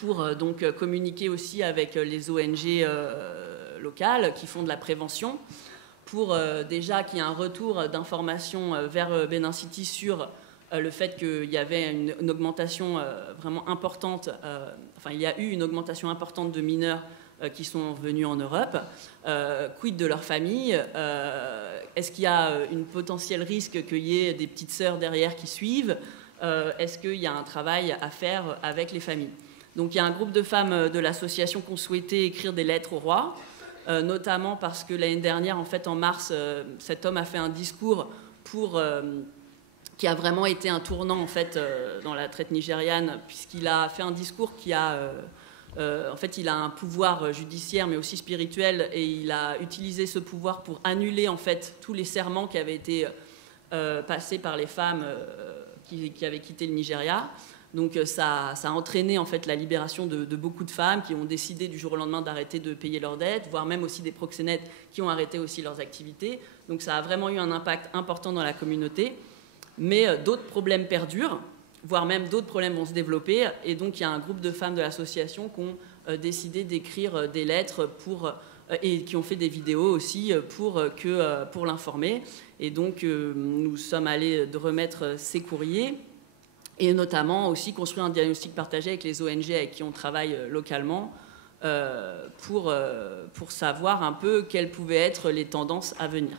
pour donc communiquer aussi avec les ONG locales qui font de la prévention, pour déjà qu'il y ait un retour d'informations vers Benin City sur le fait qu'il y avait une augmentation vraiment importante, il y a eu une augmentation importante de mineurs qui sont venus en Europe. Quid de leur famille? Est-ce qu'il y a une potentiel risque qu'il y ait des petites sœurs derrière qui suivent? Est-ce qu'il y a un travail à faire avec les familles? Donc il y a un groupe de femmes de l'association qui ont souhaité écrire des lettres au roi, notamment parce que l'année dernière, en fait, en mars, cet homme a fait un discours qui a vraiment été un tournant en fait dans la traite nigériane, puisqu'il a fait un discours qui a en fait il a un pouvoir judiciaire mais aussi spirituel, et il a utilisé ce pouvoir pour annuler en fait tous les serments qui avaient été passés par les femmes qui avaient quitté le Nigeria. Donc ça a entraîné en fait la libération de beaucoup de femmes qui ont décidé du jour au lendemain d'arrêter de payer leurs dettes, voire même aussi des proxénètes qui ont arrêté aussi leurs activités. Donc ça a vraiment eu un impact important dans la communauté. Mais d'autres problèmes perdurent, voire même d'autres problèmes vont se développer. Et donc, il y a un groupe de femmes de l'association qui ont décidé d'écrire des lettres et qui ont fait des vidéos aussi pour l'informer. Et donc, nous sommes allés de remettre ces courriers et notamment aussi construire un diagnostic partagé avec les ONG avec qui on travaille localement pour savoir un peu quelles pouvaient être les tendances à venir.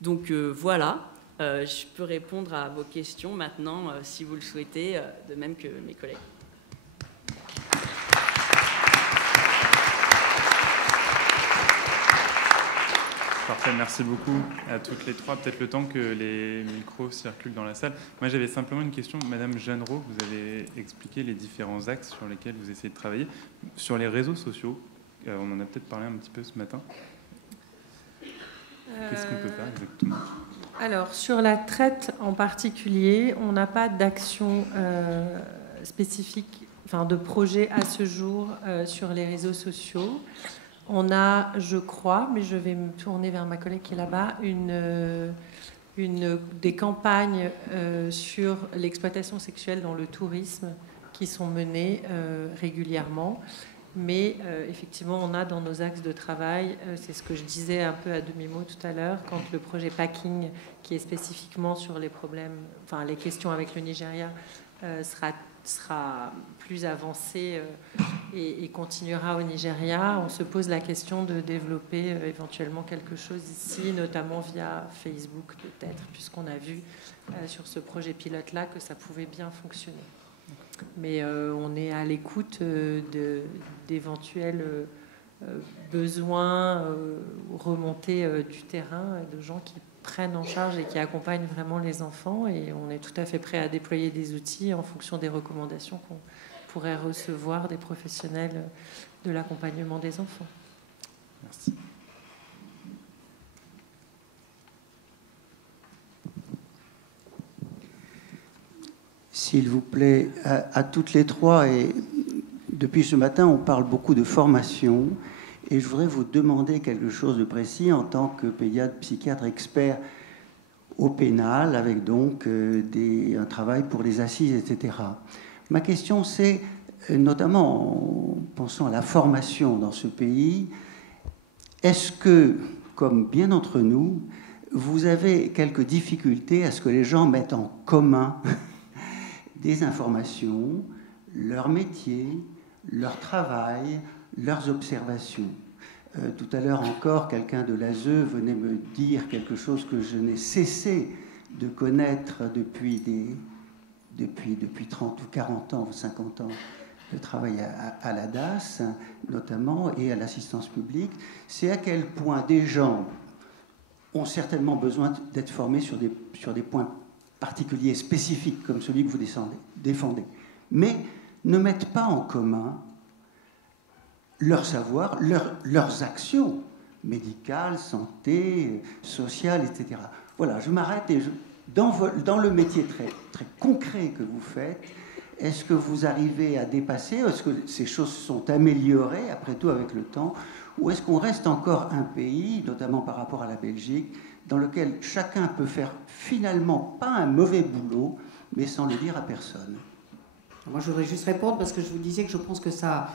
Donc, voilà. Je peux répondre à vos questions maintenant, si vous le souhaitez, de même que mes collègues. Parfait, merci beaucoup à toutes les trois. Peut-être le temps que les micros circulent dans la salle. Moi, j'avais simplement une question. Madame Jeannereau, vous avez expliqué les différents axes sur lesquels vous essayez de travailler. Sur les réseaux sociaux, on en a peut-être parlé un petit peu ce matin. Qu'est-ce qu'on peut faire exactement ? Alors, sur la traite en particulier, on n'a pas d'action spécifique, de projet à ce jour sur les réseaux sociaux. On a, je crois, mais je vais me tourner vers ma collègue qui est là-bas, des campagnes sur l'exploitation sexuelle dans le tourisme qui sont menées régulièrement. Mais effectivement, on a dans nos axes de travail, c'est ce que je disais un peu à demi-mot tout à l'heure, quand le projet Packing, qui est spécifiquement sur les problèmes, les questions avec le Nigeria, sera plus avancé et continuera au Nigeria, on se pose la question de développer éventuellement quelque chose ici, notamment via Facebook peut-être, puisqu'on a vu sur ce projet pilote-là que ça pouvait bien fonctionner. Mais on est à l'écoute d'éventuels besoins remontés du terrain, de gens qui prennent en charge et qui accompagnent vraiment les enfants. Et on est tout à fait prêt à déployer des outils en fonction des recommandations qu'on pourrait recevoir des professionnels de l'accompagnement des enfants. Merci. S'il vous plaît, à toutes les trois, et depuis ce matin, on parle beaucoup de formation, et je voudrais vous demander quelque chose de précis en tant que pédiatre, psychiatre expert au pénal, avec donc un travail pour les assises, etc. Ma question, c'est, notamment en pensant à la formation dans ce pays, est-ce que, comme bien d'entre nous, vous avez quelques difficultés à ce que les gens mettent en commun des informations, leur métier, leur travail, leurs observations. Tout à l'heure encore, quelqu'un de l'ASE venait me dire quelque chose que je n'ai cessé de connaître depuis depuis 30 ou 40 ans ou 50 ans de travail à la DAS, notamment, et à l'assistance publique, c'est à quel point des gens ont certainement besoin d'être formés sur des points particuliers, spécifiques, comme celui que vous défendez, mais ne mettent pas en commun leur savoir, leurs actions médicales, santé, sociales, etc. Voilà, je m'arrête et dans le métier très, très concret que vous faites, est-ce que vous arrivez à dépasser, est-ce que ces choses sont améliorées, après tout, avec le temps, ou est-ce qu'on reste encore un pays, notamment par rapport à la Belgique, dans lequel chacun peut faire finalement pas un mauvais boulot, mais sans le dire à personne? Moi, je voudrais juste répondre parce que je vous disais que je pense que ça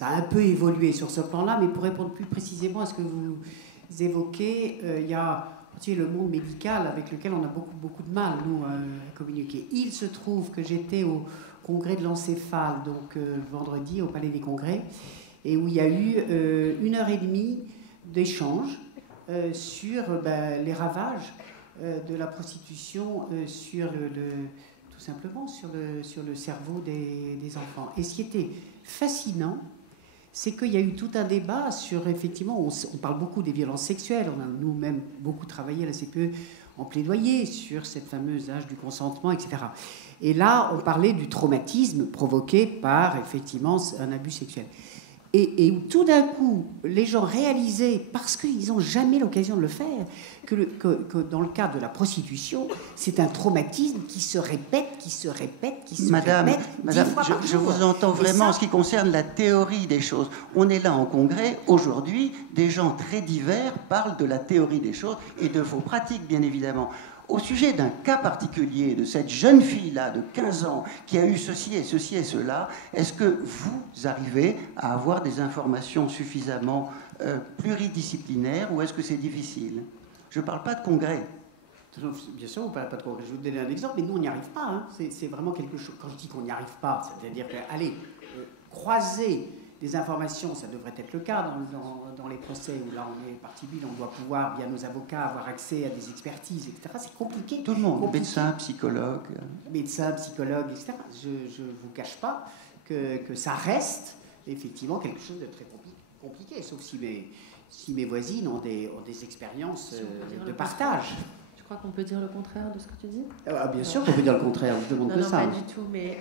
a un peu évolué sur ce plan-là, mais pour répondre plus précisément à ce que vous évoquez, il y a le monde médical avec lequel on a beaucoup de mal, nous, à communiquer. Il se trouve que j'étais au congrès de l'encéphale, donc vendredi, au Palais des Congrès, et où il y a eu 1h30 d'échange sur les ravages de la prostitution tout simplement sur le cerveau des enfants. Et ce qui était fascinant, c'est qu'il y a eu tout un débat sur, effectivement, on parle beaucoup des violences sexuelles, on a nous-mêmes beaucoup travaillé à la CPE en plaidoyer sur cette fameuse âge du consentement, etc. Et là, on parlait du traumatisme provoqué par, effectivement, un abus sexuel. Et où tout d'un coup, les gens réalisaient, parce qu'ils n'ont jamais l'occasion de le faire, que dans le cas de la prostitution, c'est un traumatisme qui se répète, Madame, je vous entends vraiment ça, en ce qui concerne la théorie des choses. On est là en congrès, aujourd'hui, des gens très divers parlent de la théorie des choses et de vos pratiques, bien évidemment. Au sujet d'un cas particulier, de cette jeune fille-là de 15 ans qui a eu ceci et cela, est-ce que vous arrivez à avoir des informations suffisamment pluridisciplinaires ou est-ce que c'est difficile? Je ne parle pas de congrès. Bien sûr, on ne parle pas de congrès. Je vais vous donner un exemple, mais nous, on n'y arrive pas. Hein. C'est vraiment quelque chose. Quand je dis qu'on n'y arrive pas, c'est-à-dire croiser des informations, ça devrait être le cas dans les procès où là on est partie civile, on doit pouvoir, via nos avocats, avoir accès à des expertises, etc. C'est compliqué. Tout le monde, médecin, psychologue. Médecin, psychologue, etc. Je ne vous cache pas que ça reste effectivement quelque chose de très compliqué, sauf si mes voisines ont des expériences de partage. Je crois qu'on peut dire le contraire de ce que tu dis. Bien sûr qu'on peut dire le contraire, je demande que ça. Non, pas du tout, mais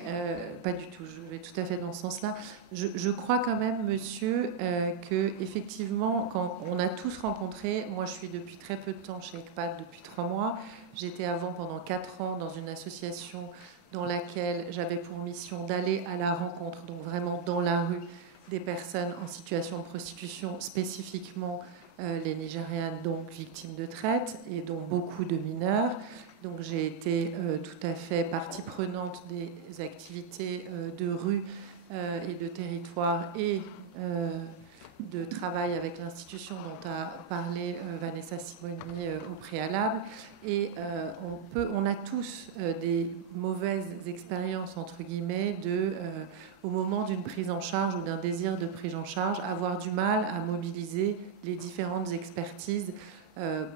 pas du tout, je vais tout à fait dans ce sens-là. Je crois quand même, monsieur, que effectivement, quand on a tous rencontré, moi je suis depuis très peu de temps chez ECPAT, depuis 3 mois, j'étais avant pendant 4 ans dans une association dans laquelle j'avais pour mission d'aller à la rencontre, donc vraiment dans la rue, des personnes en situation de prostitution, spécifiquement les Nigérianes, donc victimes de traite, et dont beaucoup de mineurs. Donc j'ai été tout à fait partie prenante des activités de rue et de territoire et de travail avec l'institution dont a parlé Vanessa Simoni au préalable. Et on a tous des mauvaises expériences, entre guillemets, au moment d'une prise en charge ou d'un désir de prise en charge, avoir du mal à mobiliser les différentes expertises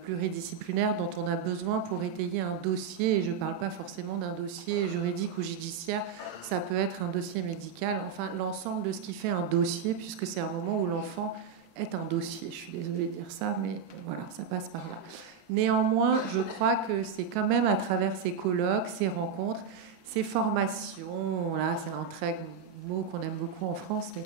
pluridisciplinaires dont on a besoin pour étayer un dossier. Et je ne parle pas forcément d'un dossier juridique ou judiciaire, ça peut être un dossier médical, enfin l'ensemble de ce qui fait un dossier, puisque c'est un moment où l'enfant est un dossier. Je suis désolée de dire ça, mais voilà, ça passe par là. Néanmoins, je crois que c'est quand même à travers ces colloques, ces rencontres, ces formations, là c'est un très mot qu'on aime beaucoup en France, mais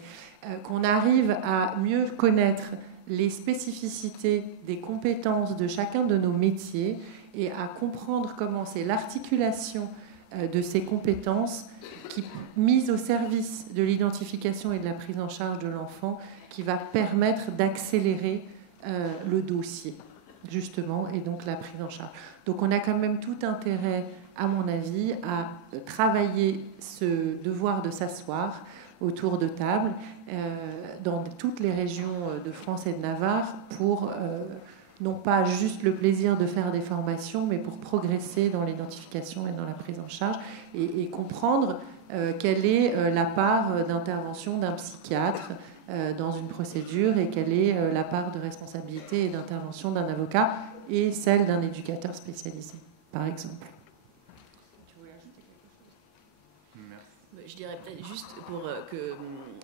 qu'on arrive à mieux connaître les spécificités des compétences de chacun de nos métiers et à comprendre comment c'est l'articulation de ces compétences qui, mises au service de l'identification et de la prise en charge de l'enfant, qui va permettre d'accélérer le dossier, justement, et donc la prise en charge. Donc on a quand même tout intérêt, à mon avis, à travailler ce devoir de s'asseoir autour de table dans toutes les régions de France et de Navarre pour non pas juste le plaisir de faire des formations, mais pour progresser dans l'identification et dans la prise en charge et comprendre quelle est la part d'intervention d'un psychiatre dans une procédure et quelle est la part de responsabilité et d'intervention d'un avocat et celle d'un éducateur spécialisé, par exemple. Je dirais peut-être juste pour que...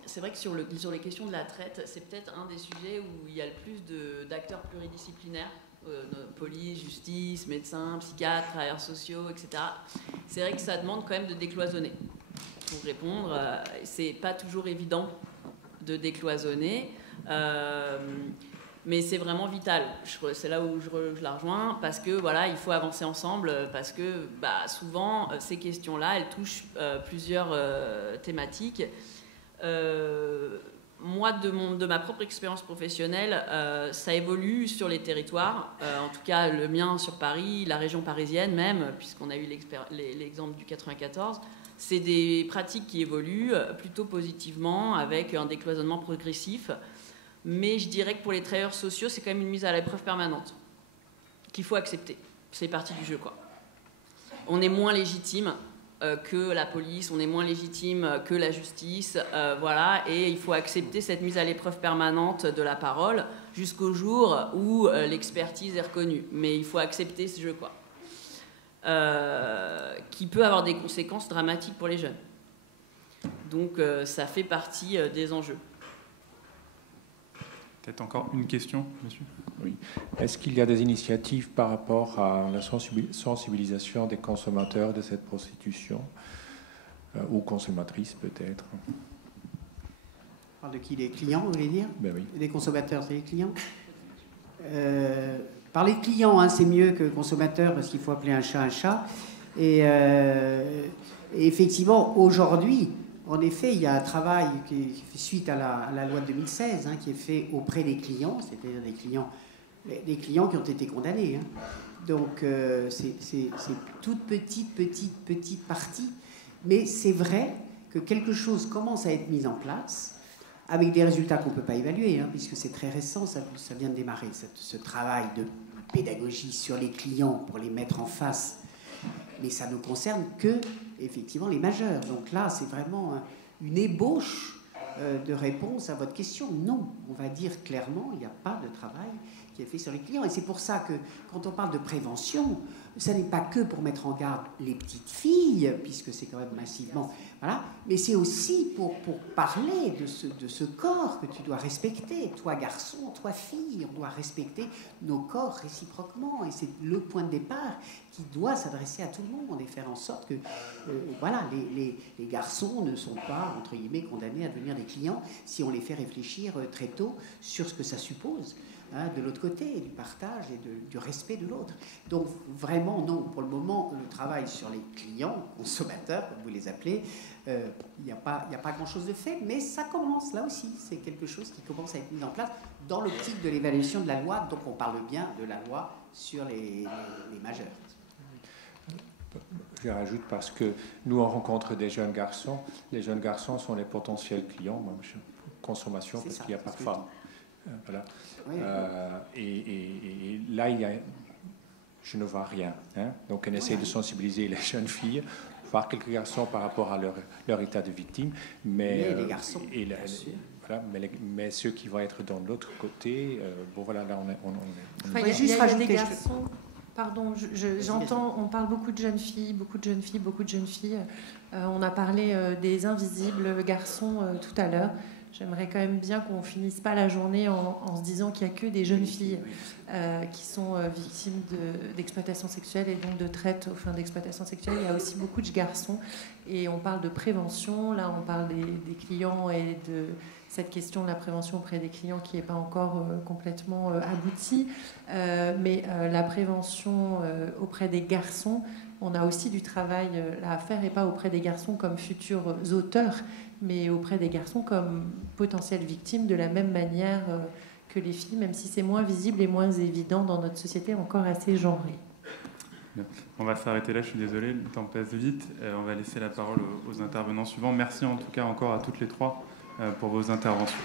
C'est vrai que sur les questions de la traite, c'est peut-être un des sujets où il y a le plus d'acteurs pluridisciplinaires, police, justice, médecins, psychiatres, travailleurs sociaux, etc. C'est vrai que ça demande quand même de décloisonner. Pour répondre, c'est pas toujours évident de décloisonner, mais c'est vraiment vital. C'est là où je la rejoins, parce que voilà, il faut avancer ensemble, parce que souvent ces questions-là, elles touchent plusieurs thématiques. Moi, de ma propre expérience professionnelle, ça évolue sur les territoires, en tout cas le mien sur Paris, la région parisienne même, puisqu'on a eu l'exemple du 94. C'est des pratiques qui évoluent plutôt positivement, avec un décloisonnement progressif. Mais je dirais que pour les travailleurs sociaux, c'est quand même une mise à l'épreuve permanente qu'il faut accepter. C'est partie du jeu, quoi. On est moins légitime que la police, on est moins légitime que la justice, voilà, et il faut accepter cette mise à l'épreuve permanente de la parole jusqu'au jour où l'expertise est reconnue. Mais il faut accepter ce jeu, quoi, qui peut avoir des conséquences dramatiques pour les jeunes. Donc ça fait partie des enjeux. Peut-être encore une question, monsieur. Oui. Est-ce qu'il y a des initiatives par rapport à la sensibilisation des consommateurs de cette prostitution ou consommatrices peut-être? On parle de qui? Les clients, vous voulez dire? Ben oui. Les consommateurs, c'est les clients. Parler de clients, hein, c'est mieux que consommateurs, parce qu'il faut appeler un chat. Et effectivement, aujourd'hui, en effet, il y a un travail qui fait suite à la loi de 2016, hein, qui est fait auprès des clients, c'est-à-dire des clients qui ont été condamnés. Hein. Donc, c'est toute petite partie. Mais c'est vrai que quelque chose commence à être mis en place, avec des résultats qu'on ne peut pas évaluer, hein, puisque c'est très récent, ça vient de démarrer, ce travail de pédagogie sur les clients pour les mettre en face. Mais ça ne concerne que, effectivement, les majeurs. Donc là, c'est vraiment une ébauche de réponse à votre question. Non, on va dire clairement, il n'y a pas de travail qui est fait sur les clients. Et c'est pour ça que, quand on parle de prévention, ça n'est pas que pour mettre en garde les petites filles, puisque c'est quand même massivement... Voilà, mais c'est aussi pour parler de ce corps que tu dois respecter. Toi, garçon, toi, fille, on doit respecter nos corps réciproquement. Et c'est le point de départ qui doit s'adresser à tout le monde et faire en sorte que voilà, les garçons ne sont pas, entre guillemets, condamnés à devenir des clients si on les fait réfléchir très tôt sur ce que ça suppose. Hein, de l'autre côté, du partage et du respect de l'autre. Donc vraiment, non, pour le moment, le travail sur les clients, consommateurs, comme vous les appelez, il n'y a pas grand-chose de fait, mais ça commence, là aussi. C'est quelque chose qui commence à être mis en place dans l'optique de l'évaluation de la loi, donc on parle bien de la loi sur les majeurs. Je rajoute parce que nous, on rencontre des jeunes garçons. Les jeunes garçons sont les potentiels clients, consommation, parce qu'il n'y a pas de femmes. Voilà. Oui. Et là, je ne vois rien. Hein. Donc, on essaie de sensibiliser les jeunes filles, voir quelques garçons par rapport à leur état de victime. Mais les garçons, voilà, mais ceux qui vont être dans l'autre côté, bon, voilà, là, on il y a des garçons... Pardon, j'entends, on parle beaucoup de jeunes filles. On a parlé des invisibles garçons tout à l'heure. J'aimerais quand même bien qu'on finisse pas la journée en se disant qu'il n'y a que des jeunes filles qui sont victimes d'exploitation sexuelle et donc de traite aux fins d'exploitation sexuelle. Il y a aussi beaucoup de garçons et on parle de prévention. Là, on parle des clients et de cette question de la prévention auprès des clients qui n'est pas encore complètement aboutie. Mais la prévention auprès des garçons, on a aussi du travail à faire, et pas auprès des garçons comme futurs auteurs, mais auprès des garçons comme potentielles victimes de la même manière que les filles, même si c'est moins visible et moins évident dans notre société encore assez genrée. On va s'arrêter là, je suis désolé, le temps passe vite. On va laisser la parole aux intervenants suivants. Merci en tout cas encore à toutes les trois pour vos interventions.